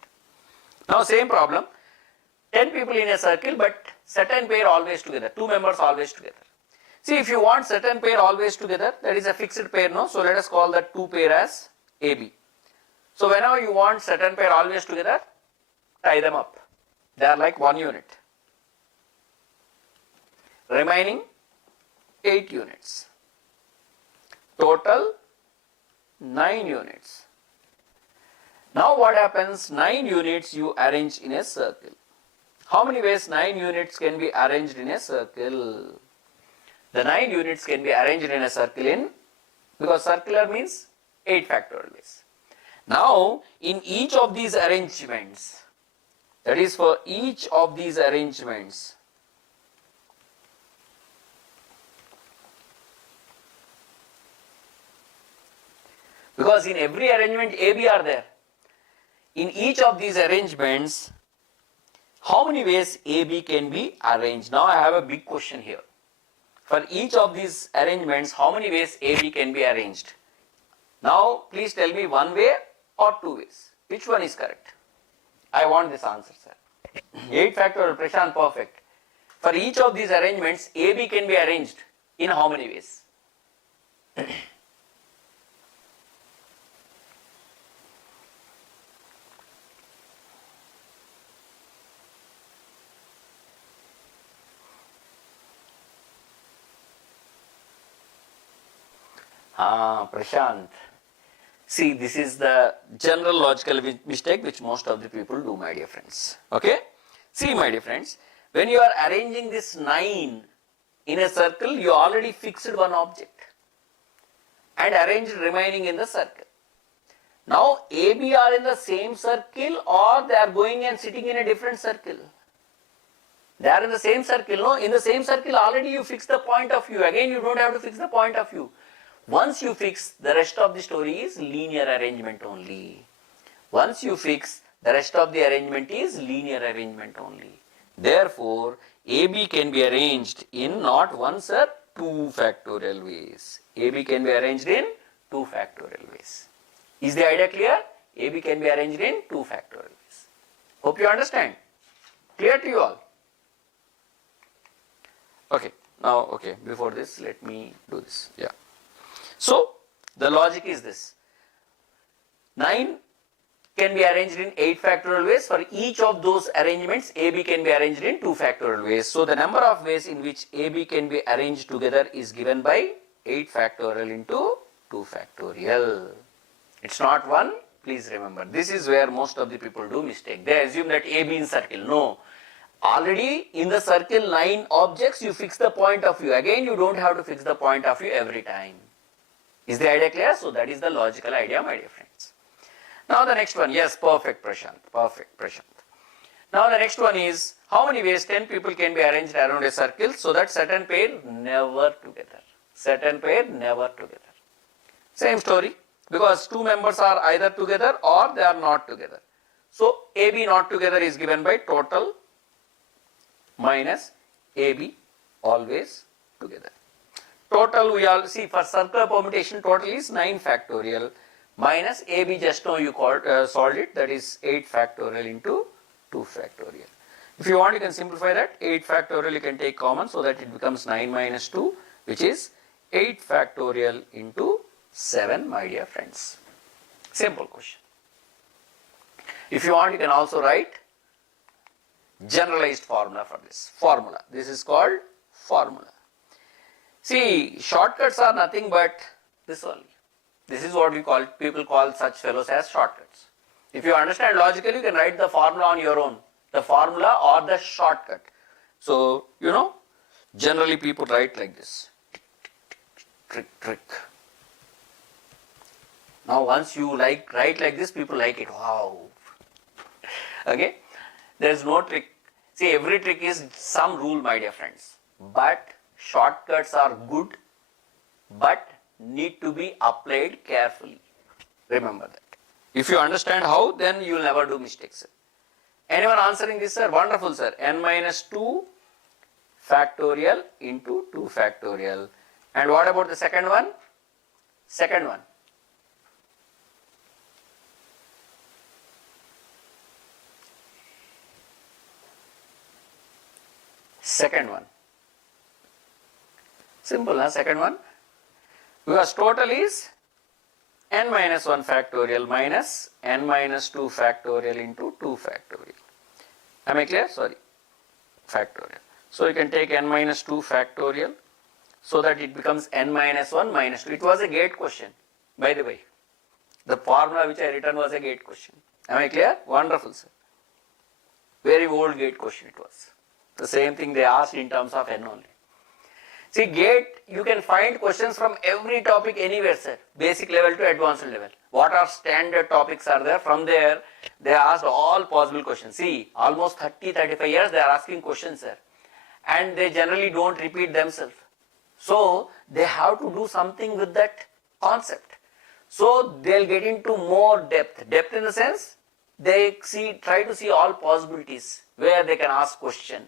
Now same problem, 10 people in a circle, but certain pair always together, 2 members always together. See, if you want certain pair always together, that is a fixed pair, no? So let us call that 2 pair as AB. So whenever you want certain pair always together, tie them up. They are like 1 unit. Remaining 8 units. Total 9 units. Now what happens? 9 units you arrange in a circle. How many ways 9 units can be arranged in a circle? The 9 units can be arranged in a circle because circular means 8 factorial ways. Now, in each of these arrangements, that is for each of these arrangements, because in every arrangement AB are there. In each of these arrangements, how many ways AB can be arranged? Now I have a big question here. For each of these arrangements, how many ways AB can be arranged? Now, please tell me 1 way or 2 ways. Which one is correct? I want this answer, sir. 8 factorial, Prashant, perfect. For each of these arrangements, AB can be arranged in how many ways? Prashant. See, this is the general logical mistake which most of the people do, my dear friends. Okay? See, my dear friends, when you are arranging this 9 in a circle, you already fixed one object and arranged remaining in the circle. Now, AB are in the same circle or they are going and sitting in a different circle? They are in the same circle, no? In the same circle already you fix the point of view. Again you don't have to fix the point of view. Once you fix, the rest of the story is linear arrangement only. Once you fix, the rest of the arrangement is linear arrangement only. Therefore, AB can be arranged in not one sir, 2 factorial ways. AB can be arranged in 2 factorial ways. Is the idea clear? AB can be arranged in 2 factorial ways. Hope you understand. Clear to you all? Okay. Now, okay, before this, let me do this. Yeah. So, the logic is this. 9 can be arranged in 8 factorial ways. For each of those arrangements, AB can be arranged in 2 factorial ways. So, the number of ways in which AB can be arranged together is given by 8 factorial into 2 factorial. It's not 1, please remember. This is where most of the people do mistake. They assume that AB in circle. No. Already in the circle 9 objects, you fix the point of view. Again, you don't have to fix the point of view every time. Is the idea clear? So, that is the logical idea, my dear friends. Now, the next one. Yes, perfect, Prashant. Perfect, Prashant. Now, the next one is, how many ways 10 people can be arranged around a circle so that certain pair never together. Certain pair never together. Same story, because 2 members are either together or they are not together. So, AB not together is given by total minus AB always together. Total we all see for circular permutation total is 9 factorial minus AB just now you solved it, that is 8 factorial into 2 factorial. If you want you can simplify that. 8 factorial you can take common so that it becomes 9 minus 2, which is 8 factorial into 7, my dear friends. Simple question. If you want you can also write generalized formula for this. Formula. This is called formula. See, shortcuts are nothing but this only. This is what we call, people call such fellows as shortcuts. If you understand logically, you can write the formula on your own. The formula or the shortcut. So, you know, generally people write like this. Trick. Now, once you write like this, people like it. Wow. Okay. There is no trick. See, every trick is some rule, my dear friends. But shortcuts are good, but need to be applied carefully. Remember that. If you understand how, then you will never do mistakes, sir. Anyone answering this, sir? Wonderful, sir. N minus 2 factorial into 2 factorial. And what about the second one? Second one. Second one. Simple, huh? Second one. Because total is n minus 1 factorial minus n minus 2 factorial into 2 factorial. Am I clear? Sorry. Factorial. So you can take n minus 2 factorial so that it becomes n minus 1 minus 2. It was a GATE question, by the way. The formula which I written was a GATE question. Am I clear? Wonderful, sir. Very old GATE question it was. The same thing they asked in terms of n only. See, GATE, you can find questions from every topic anywhere, sir. Basic level to advanced level. What are standard topics are there? From there, they asked all possible questions. See, almost 30-35 years they are asking questions, sir. And they generally don't repeat themselves. So, they have to do something with that concept. So, they'll get into more depth. Depth in the sense, they try to see all possibilities where they can ask question.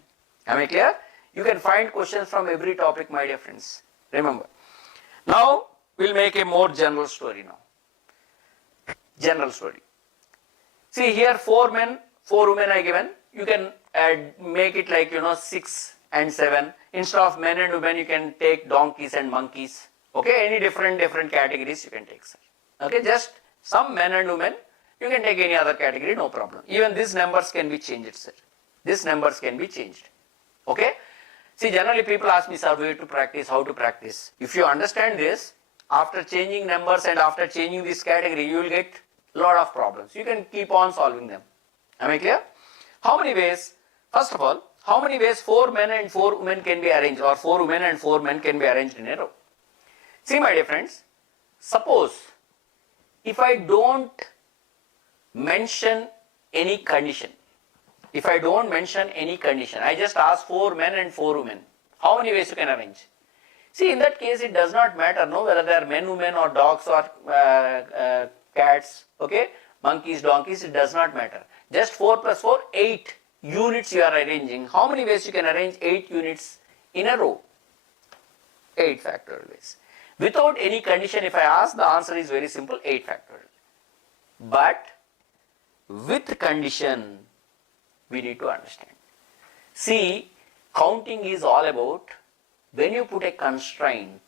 Am I clear? You can find questions from every topic, my dear friends. Remember. Now, we'll make a more general story now. General story. See here 4 men, 4 women are given. You can make it like 6 and 7. Instead of men and women, you can take donkeys and monkeys. Okay, any different categories you can take, sir. Okay, just some men and women. You can take any other category, no problem. Even these numbers can be changed, sir. These numbers can be changed. Okay. See, generally people ask me, sir, where to practice, how to practice. If you understand this, after changing numbers and after changing this category, you will get a lot of problems. You can keep on solving them. Am I clear? How many ways? First of all, how many ways 4 men and 4 women can be arranged, or 4 women and 4 men can be arranged in a row? See, my dear friends, suppose if I don't mention any condition, if I don't mention any condition, I just ask 4 men and 4 women, how many ways you can arrange? See, in that case, it does not matter, no, whether they are men, women, or dogs, or cats, okay, monkeys, donkeys, it does not matter. Just 4 plus 4, 8 units you are arranging. How many ways you can arrange 8 units in a row? 8 factorial ways. Without any condition, if I ask, the answer is very simple, 8 factorial. But with condition, we need to understand. See, counting is all about when you put a constraint,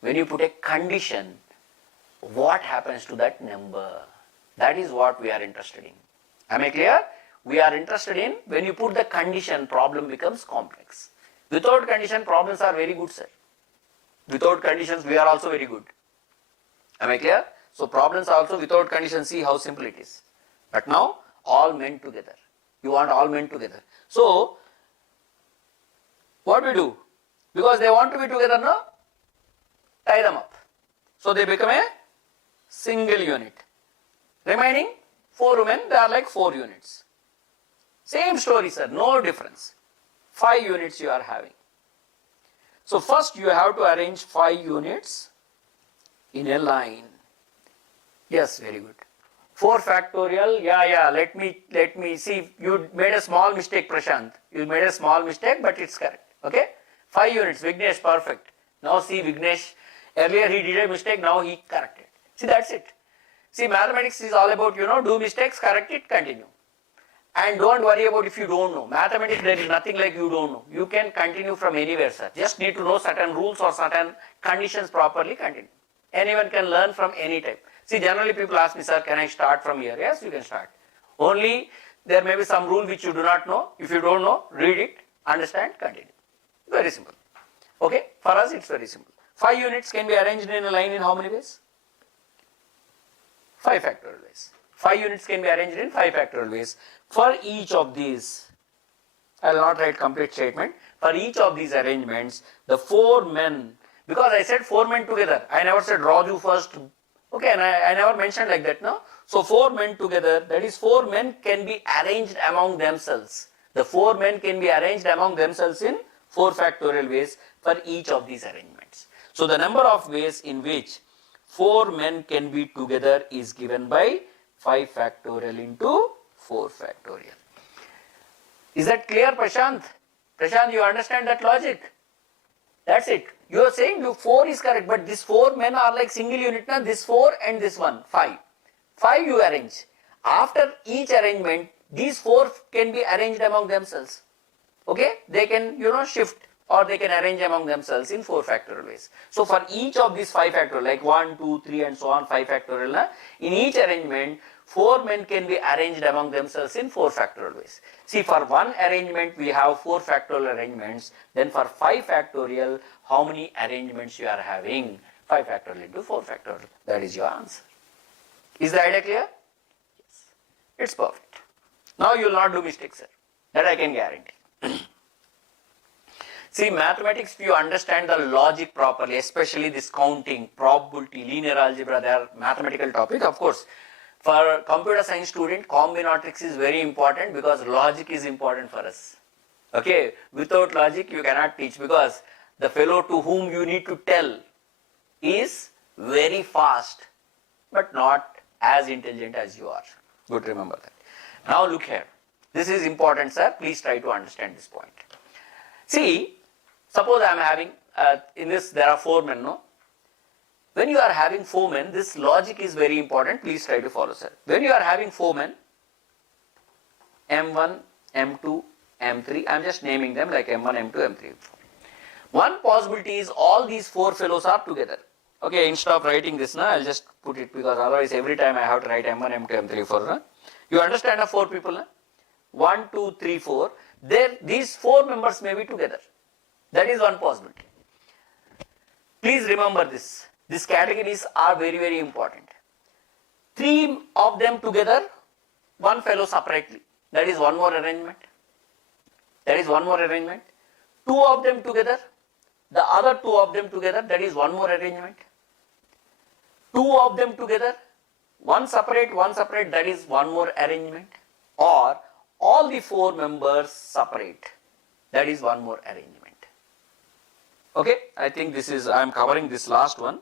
when you put a condition, what happens to that number? That is what we are interested in. Am I clear? We are interested in when you put the condition, problem becomes complex. Without condition, problems are very good, sir. Without conditions, we are also very good. Am I clear? So problems also without conditions, see how simple it is. But now, all men together. You want all men together. So, what we do? Because they want to be together, no? Tie them up. So they become a single unit. Remaining 4 women, they are like 4 units. Same story, sir, no difference. 5 units you are having. So first you have to arrange 5 units in a line. Yes, very good. 4 factorial, yeah, let me see, you made a small mistake, Prashant. You made a small mistake, but it's correct, okay? 5 units, Vignesh, perfect. Now see, Vignesh, earlier he did a mistake, now he corrected. See, that's it. See, mathematics is all about, do mistakes, correct it, continue. And don't worry about if you don't know. Mathematics, there is nothing like you don't know. You can continue from anywhere, sir. Just need to know certain rules or certain conditions properly, continue. Anyone can learn from any type. See, generally people ask me, sir, can I start from here? Yes, you can start. Only there may be some rule which you do not know. If you don't know, read it, understand, continue. Very simple. Okay, for us it's very simple. 5 units can be arranged in a line in how many ways? 5 factorial ways. 5 units can be arranged in 5 factorial ways. For each of these, I will not write complete statement. For each of these arrangements, the 4 men, because I said 4 men together, I never said Raju first. Okay, and I never mentioned like that, no? So 4 men together, that is 4 men can be arranged among themselves. The 4 men can be arranged among themselves in 4 factorial ways for each of these arrangements. So the number of ways in which 4 men can be together is given by 5 factorial into 4 factorial. Is that clear, Prashant? Prashant, you understand that logic? That's it. You are saying 4 is correct, but these 4 men are like single unit, now this 4 and this one, 5. 5 you arrange. After each arrangement, these 4 can be arranged among themselves. Okay? They can, shift or they can arrange among themselves in 4 factorial ways. So for each of these 5 factorial, like 1, 2, 3 and so on, 5 factorial, in each arrangement, 4 men can be arranged among themselves in 4 factorial ways. See, for one arrangement we have 4 factorial arrangements, then for 5 factorial, how many arrangements you are having? 5 factorial into 4 factorial. That is your answer. Is the idea clear? Yes. It's perfect. Now you will not do mistakes, sir. That I can guarantee. See, mathematics, if you understand the logic properly, especially this counting, probability, linear algebra, they are mathematical topic. Of course, for computer science student, combinatorics is very important because logic is important for us. Okay, without logic you cannot teach because the fellow to whom you need to tell is very fast but not as intelligent as you are. Good, remember that. Now look here. This is important, sir. Please try to understand this point. See, suppose I am having, in this there are 4 men, no? When you are having 4 men, this logic is very important. Please try to follow, sir. When you are having 4 men, M1, M2, M3, I am just naming them like M1, M2, M3. One possibility is all these 4 fellows are together. Okay, instead of writing this, I will just put it because otherwise every time I have to write M1, M2, M3, 4. You understand the 4 people? 1, 2, 3, 4. These 4 members may be together. That is one possibility. Please remember this. These categories are very, very important. 3 of them together, 1 fellow separately. That is one more arrangement. That is one more arrangement. 2 of them together, the other 2 of them together, that is one more arrangement. 2 of them together, one separate, that is one more arrangement. Or all the 4 members separate. That is one more arrangement. Okay, I think this is, I am covering this last one.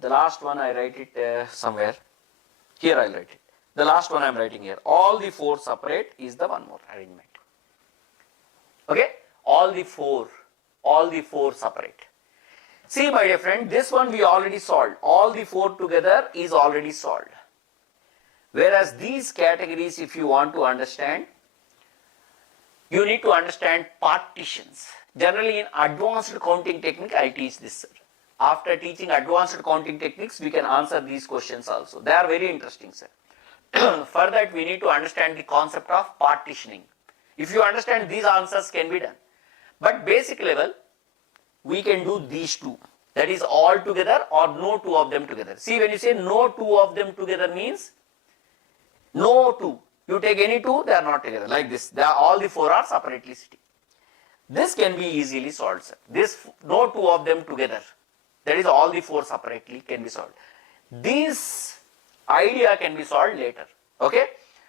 The last one I write it somewhere. Here I will write it. The last one I am writing here. All the 4 separate is the one more arrangement. Okay, all the four separate. See my dear friend, this one we already solved. All the 4 together is already solved. Whereas these categories, if you want to understand, you need to understand partitions. Generally in advanced counting technique, I teach this, sir. After teaching advanced counting techniques, we can answer these questions also. They are very interesting, sir. For that, we need to understand the concept of partitioning. If you understand, these answers can be done. But basic level, we can do these two. That is all together or no 2 of them together. See, when you say no 2 of them together means no 2. You take any 2, they are not together. Like this, all the 4 are separately sitting. This can be easily solved, sir. This no 2 of them together. That is all the 4 separately can be solved. This idea can be solved later. Okay.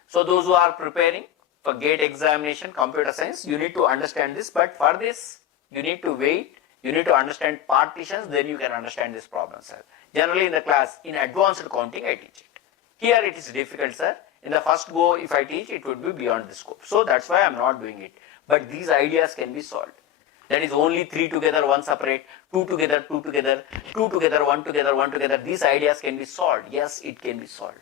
So those who are preparing for GATE examination, computer science, you need to understand this. But for this, you need to wait. You need to understand partitions. Then you can understand this problem, sir. Generally in the class, in advanced counting, I teach it. Here it is difficult, sir. In the first go, if I teach, it would be beyond the scope. So that's why I am not doing it. But these ideas can be solved. That is only 3 together, 1 separate, 2 together, 2 together, 2 together, 1 together, 1 together. These ideas can be solved. Yes, it can be solved.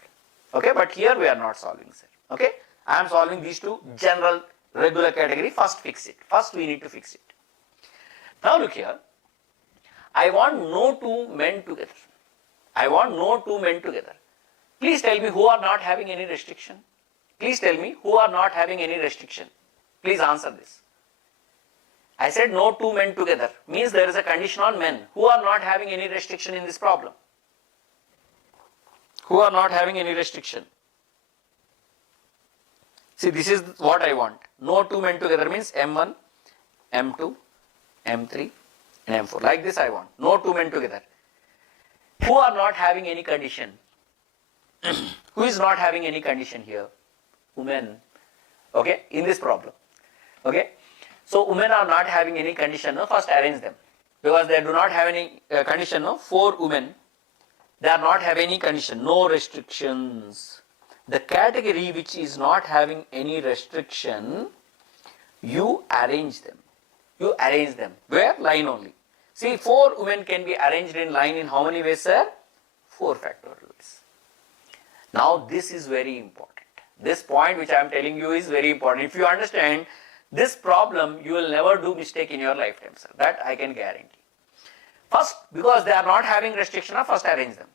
Okay, but here we are not solving, sir. Okay, I am solving these two general regular category. First fix it. First we need to fix it. Now look here. I want no 2 men together. I want no 2 men together. Please tell me who are not having any restriction. Please tell me who are not having any restriction. Please answer this. I said no 2 men together means there is a condition on men. Who are not having any restriction in this problem? Who are not having any restriction? See, this is what I want. No 2 men together means M1, M2, M3 and M4. Like this I want. No 2 men together. Who are not having any condition? Who is not having any condition here? Women. Okay, in this problem. Okay. So women are not having any condition. No? First arrange them. Because they do not have any condition. No? 4 women. They are not having any condition. No restrictions. The category which is not having any restriction, you arrange them. You arrange them. Where? Line only. See, 4 women can be arranged in line in how many ways, sir? 4 factorial ways. Now this is very important. This point which I am telling you is very important. If you understand this problem, you will never do mistake in your lifetime, sir. That I can guarantee. First, because they are not having restriction, first arrange them.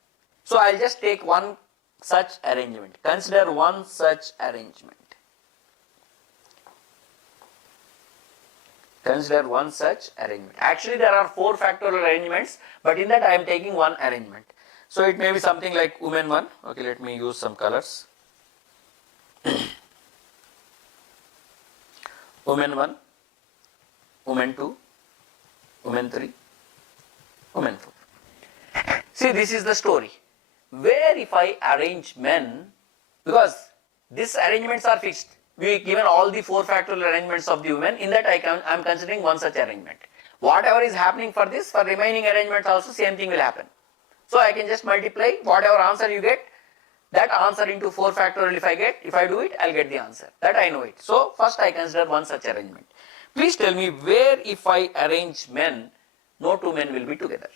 So I will just take one such arrangement. Consider one such arrangement. Consider one such arrangement. Actually, there are 4 factorial arrangements, but in that I am taking one arrangement. So it may be something like women 1. Okay, let me use some colors. Women 1, women 2, women 3, women 4. See, this is the story. Where if I arrange men, because these arrangements are fixed. We given all the 4 factorial arrangements of the women. In that I am considering one such arrangement. Whatever is happening for this, for remaining arrangements also same thing will happen. So I can just multiply whatever answer you get, that answer into 4 factorial if I do it, I will get the answer. That I know it. So first I consider one such arrangement. Please tell me where if I arrange men, no 2 men will be together.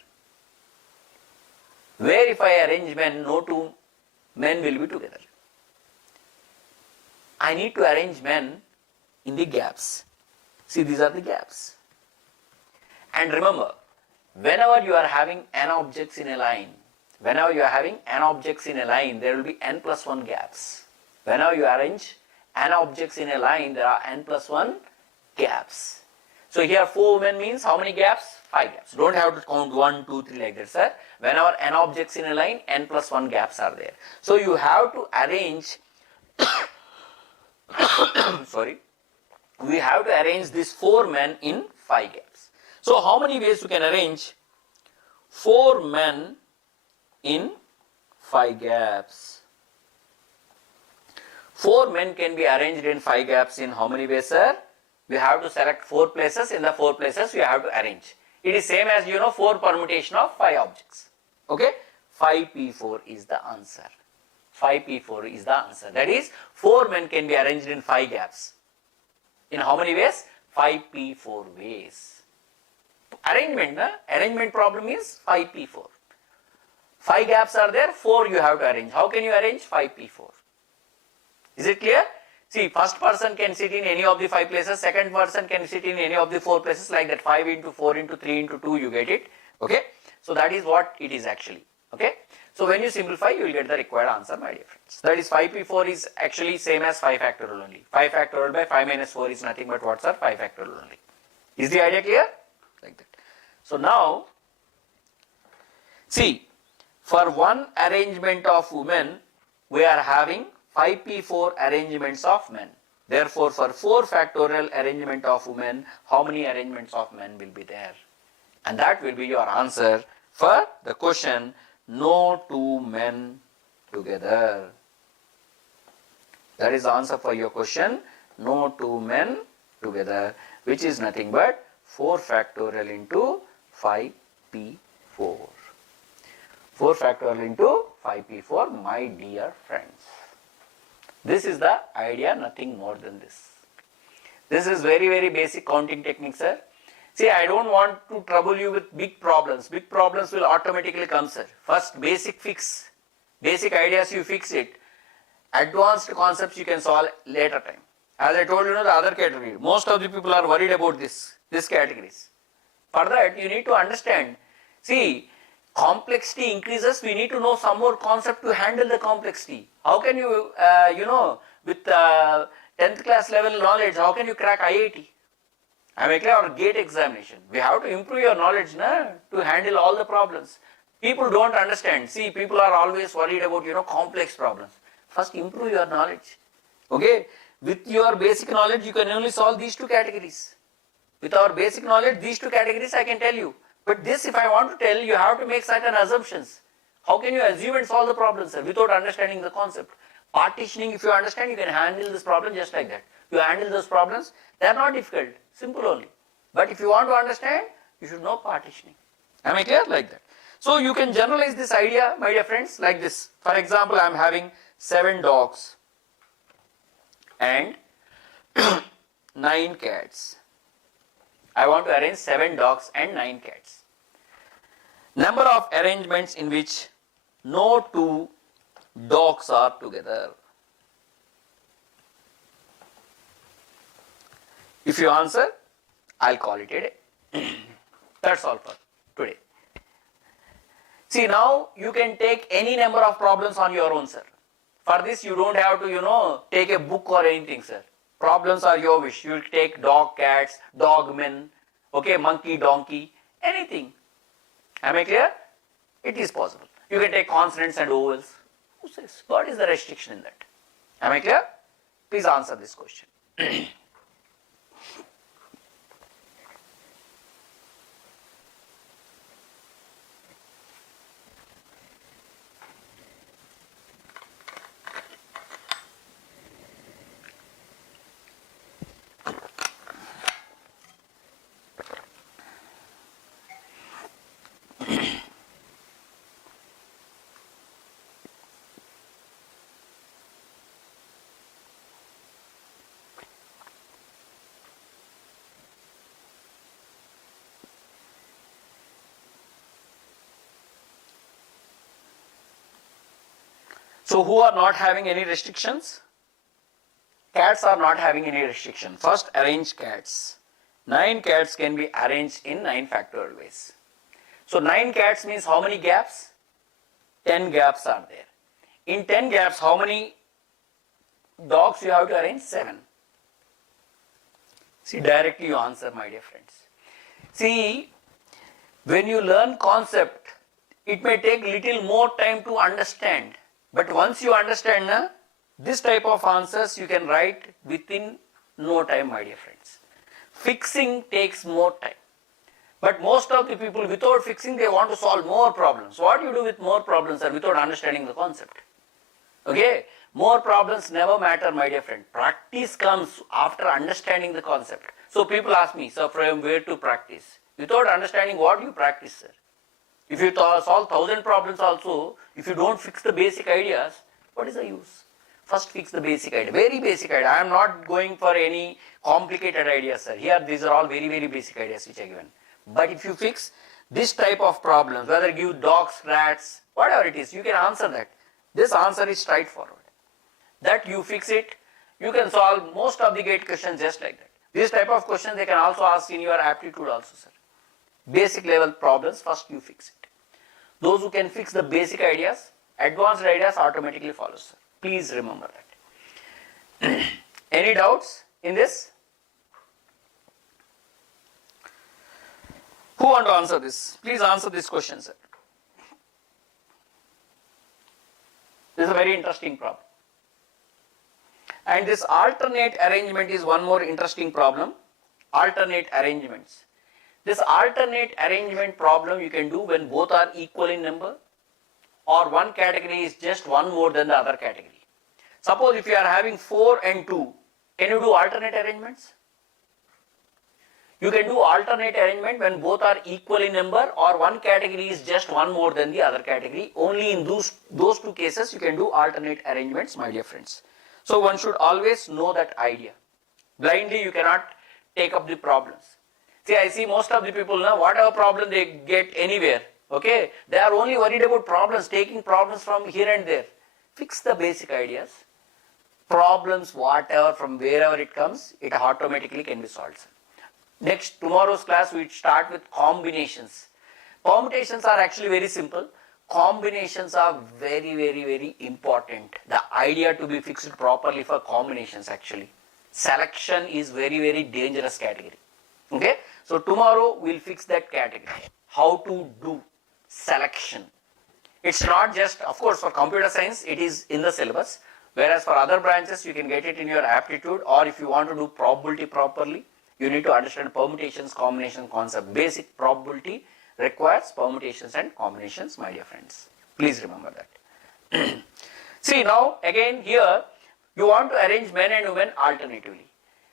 Where if I arrange men, no 2 men will be together. I need to arrange men in the gaps. See, these are the gaps. And remember, whenever you are having n objects in a line, there will be n plus 1 gaps. Whenever you arrange n objects in a line, there are n plus 1 gaps. So here 4 women means how many gaps? 5 gaps. Don't have to count 1, 2, 3 like that, sir. Whenever n objects in a line, n plus 1 gaps are there. So you have to arrange sorry, we have to arrange these 4 men in 5 gaps. So how many ways you can arrange 4 men in 5 gaps? 4 men can be arranged in 5 gaps in how many ways, sir? We have to select 4 places. In the 4 places, we have to arrange. It is same as 4 permutation of 5 objects. Okay? 5p4 is the answer. 5p4 is the answer. That is, 4 men can be arranged in 5 gaps. In how many ways? 5p4 ways. Arrangement problem is 5p4. 5 gaps are there, 4 you have to arrange. How can you arrange? 5p4. Is it clear? See, first person can sit in any of the 5 places, second person can sit in any of the 4 places, like that 5 into 4 into 3 into 2, you get it. Okay? So that is what it is actually. Okay? So when you simplify, you will get the required answer, my dear friends. That is 5p4 is actually same as 5 factorial only. 5 factorial by 5 minus 4 is nothing but what, sir? 5 factorial only. Is the idea clear? Like that. So now, see, for one arrangement of women, we are having 5p4 arrangements of men. Therefore, for 4 factorial arrangement of women, how many arrangements of men will be there? And that will be your answer for the question, no 2 men together. That is the answer for your question, no 2 men together, which is nothing but 4 factorial into 5p4. 4 factorial into 5p4, my dear friends. This is the idea, nothing more than this. This is very, very basic counting technique, sir. See, I don't want to trouble you with big problems. Big problems will automatically come, sir. First, basic fix. Basic ideas, you fix it. Advanced concepts you can solve later time. As I told you, the other category. Most of the people are worried about this categories. For that, you need to understand. See, complexity increases, we need to know some more concept to handle the complexity. How can you, with 10th class level knowledge, how can you crack IIT? I mean, or GATE examination. We have to improve your knowledge to handle all the problems. People don't understand. See, people are always worried about, complex problems. First, improve your knowledge. Okay? With your basic knowledge, you can only solve these 2 categories. With our basic knowledge, these 2 categories I can tell you. But this, if I want to tell, you have to make certain assumptions. How can you assume and solve the problem, sir, without understanding the concept? Partitioning, if you understand, you can handle this problem just like that. You handle those problems, they are not difficult, simple only. But if you want to understand, you should know partitioning. Am I clear? Like that. So you can generalize this idea, my dear friends, like this. For example, I am having 7 dogs and 9 cats. I want to arrange 7 dogs and 9 cats. Number of arrangements in which no 2 dogs are together. If you answer, I'll call it a day. That's all for today. See, now you can take any number of problems on your own, sir. For this, you don't have to, take a book or anything, sir. Problems are your wish. You will take dog, cats, dog, men, okay, monkey, donkey, anything. Am I clear? It is possible. You can take consonants and vowels. Who says? What is the restriction in that? Am I clear? Please answer this question. So who are not having any restrictions? Cats are not having any restriction. First, arrange cats. 9 cats can be arranged in 9 factorial ways. So 9 cats means how many gaps? 10 gaps are there. In 10 gaps, how many dogs you have to arrange? 7. See, directly you answer, my dear friends. See, when you learn concept, it may take little more time to understand. But once you understand, this type of answers you can write within no time, my dear friends. Fixing takes more time. But most of the people, without fixing, they want to solve more problems. What you do with more problems are without understanding the concept. Okay, more problems never matter, my dear friend. Practice comes after understanding the concept. So people ask me, sir, from where to practice? Without understanding what you practice, sir. If you solve 1,000 problems also, if you don't fix the basic ideas, what is the use? First fix the basic idea, very basic idea. I am not going for any complicated ideas, sir. Here these are all very, very basic ideas which are given. But if you fix this type of problems, whether give dogs, rats, whatever it is, you can answer that. This answer is straightforward. That you fix it, you can solve most of the GATE questions just like that. This type of questions they can also ask in your aptitude also, sir. Basic level problems, first you fix it. Those who can fix the basic ideas, advanced ideas automatically follow, sir. Please remember that. Any doubts in this? Who want to answer this? Please answer this question, sir. This is a very interesting problem. And this alternate arrangement is one more interesting problem. Alternate arrangements. This alternate arrangement problem you can do when both are equal in number or one category is just one more than the other category. Suppose if you are having 4 and 2, can you do alternate arrangements? You can do alternate arrangement when both are equal in number or one category is just one more than the other category. Only in those two cases you can do alternate arrangements, my dear friends. So one should always know that idea. Blindly you cannot take up the problems. See, I see most of the people now, whatever problem they get anywhere, okay, they are only worried about problems, taking problems from here and there. Fix the basic ideas. Problems, whatever, from wherever it comes, it automatically can be solved. Next, tomorrow's class we start with combinations. Permutations are actually very simple. Combinations are very, very, very important. The idea to be fixed properly for combinations actually. Selection is very, very dangerous category. Okay, so tomorrow we'll fix that category. How to do selection. It's not just, of course, for computer science, it is in the syllabus. Whereas for other branches, you can get it in your aptitude, or if you want to do probability properly, you need to understand permutations, combination concept. Basic probability requires permutations and combinations, my dear friends. Please remember that. See, now again here, you want to arrange men and women alternatively.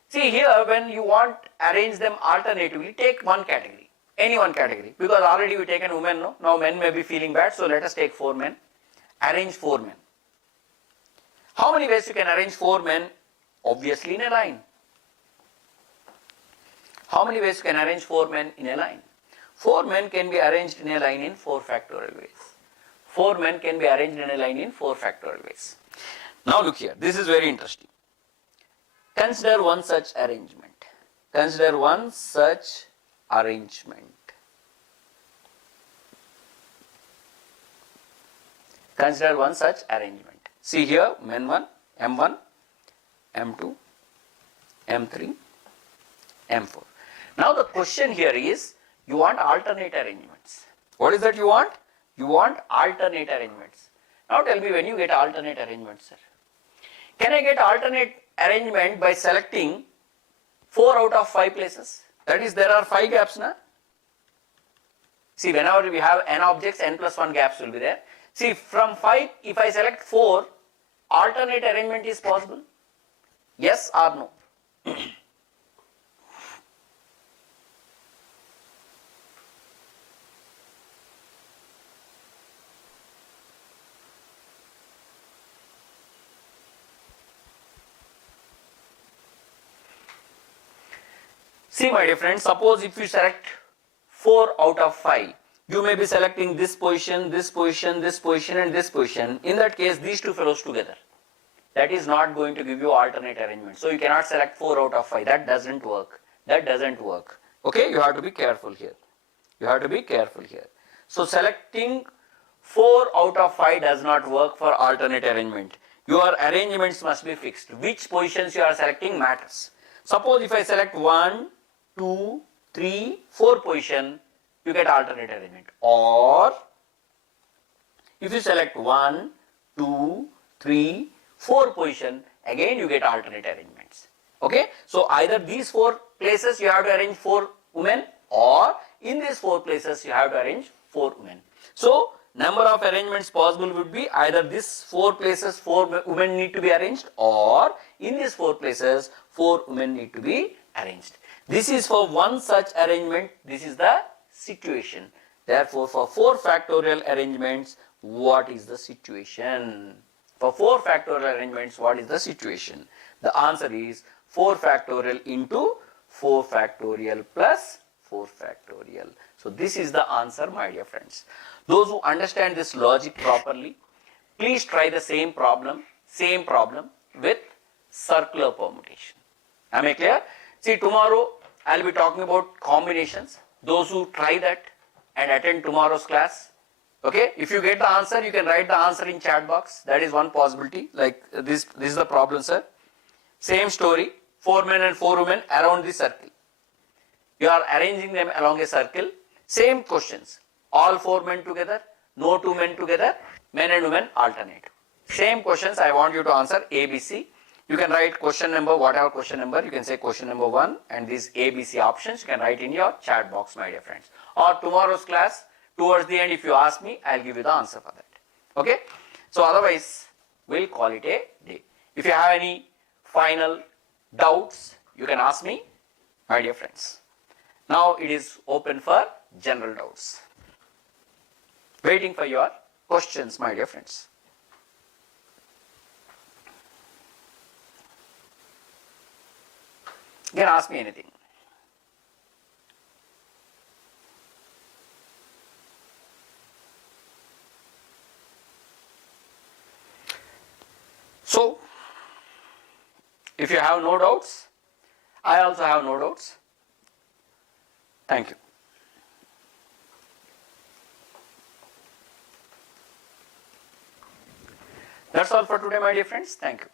See here, when you want arrange them alternatively, take one category, any one category, because already we taken women, no? Now men may be feeling bad, so let us take 4 men. Arrange 4 men. How many ways you can arrange 4 men? Obviously in a line. How many ways you can arrange 4 men in a line? 4 men can be arranged in a line in 4 factorial ways. 4 men can be arranged in a line in 4 factorial ways. Now look here, this is very interesting. Consider one such arrangement. Consider one such arrangement. Consider one such arrangement. See here, men1, m1, m2, m3, m4. Now the question here is, you want alternate arrangements. What is that you want? You want alternate arrangements. Now tell me when you get alternate arrangements, sir. Can I get alternate arrangement by selecting 4 out of 5 places? That is, there are 5 gaps now. See, whenever we have n objects, n plus 1 gaps will be there. See, from 5, if I select 4, alternate arrangement is possible? Yes or no? See, my dear friends, suppose if you select 4 out of 5, you may be selecting this position, this position, this position and this position. In that case, these 2 fellows together. That is not going to give you alternate arrangement. So you cannot select 4 out of 5. That doesn't work. That doesn't work. Okay, you have to be careful here. You have to be careful here. So selecting 4 out of 5 does not work for alternate arrangement. Your arrangements must be fixed. Which positions you are selecting matters. Suppose if I select 1, 2, 3, 4 position, you get alternate arrangement. Or if you select 1, 2, 3, 4 position, again you get alternate arrangements. Okay, so either these 4 places you have to arrange 4 women, or in these 4 places you have to arrange 4 women. So number of arrangements possible would be either this 4 places 4 women need to be arranged, or in these 4 places 4 women need to be arranged. This is for one such arrangement, this is the situation. Therefore, for 4 factorial arrangements, what is the situation? For 4 factorial arrangements, what is the situation? The answer is 4 factorial into 4 factorial plus 4 factorial. So this is the answer, my dear friends. Those who understand this logic properly, please try the same problem with circular permutation. Am I clear? See, tomorrow I will be talking about combinations. Those who try that and attend tomorrow's class, okay, if you get the answer, you can write the answer in chat box. That is one possibility. Like this is the problem, sir. Same story, 4 men and 4 women around the circle. You are arranging them along a circle. Same questions. All 4 men together, no 2 men together, men and women alternate. Same questions I want you to answer A, B, C. You can write question number, whatever question number, you can say question number 1, and these A, B, C options you can write in your chat box, my dear friends. Or tomorrow's class, towards the end, if you ask me, I'll give you the answer for that. Okay? So otherwise, we'll call it a day. If you have any final doubts, you can ask me, my dear friends. Now it is open for general doubts. Waiting for your questions, my dear friends. You can ask me anything. So, if you have no doubts, I also have no doubts. Thank you. That's all for today, my dear friends. Thank you.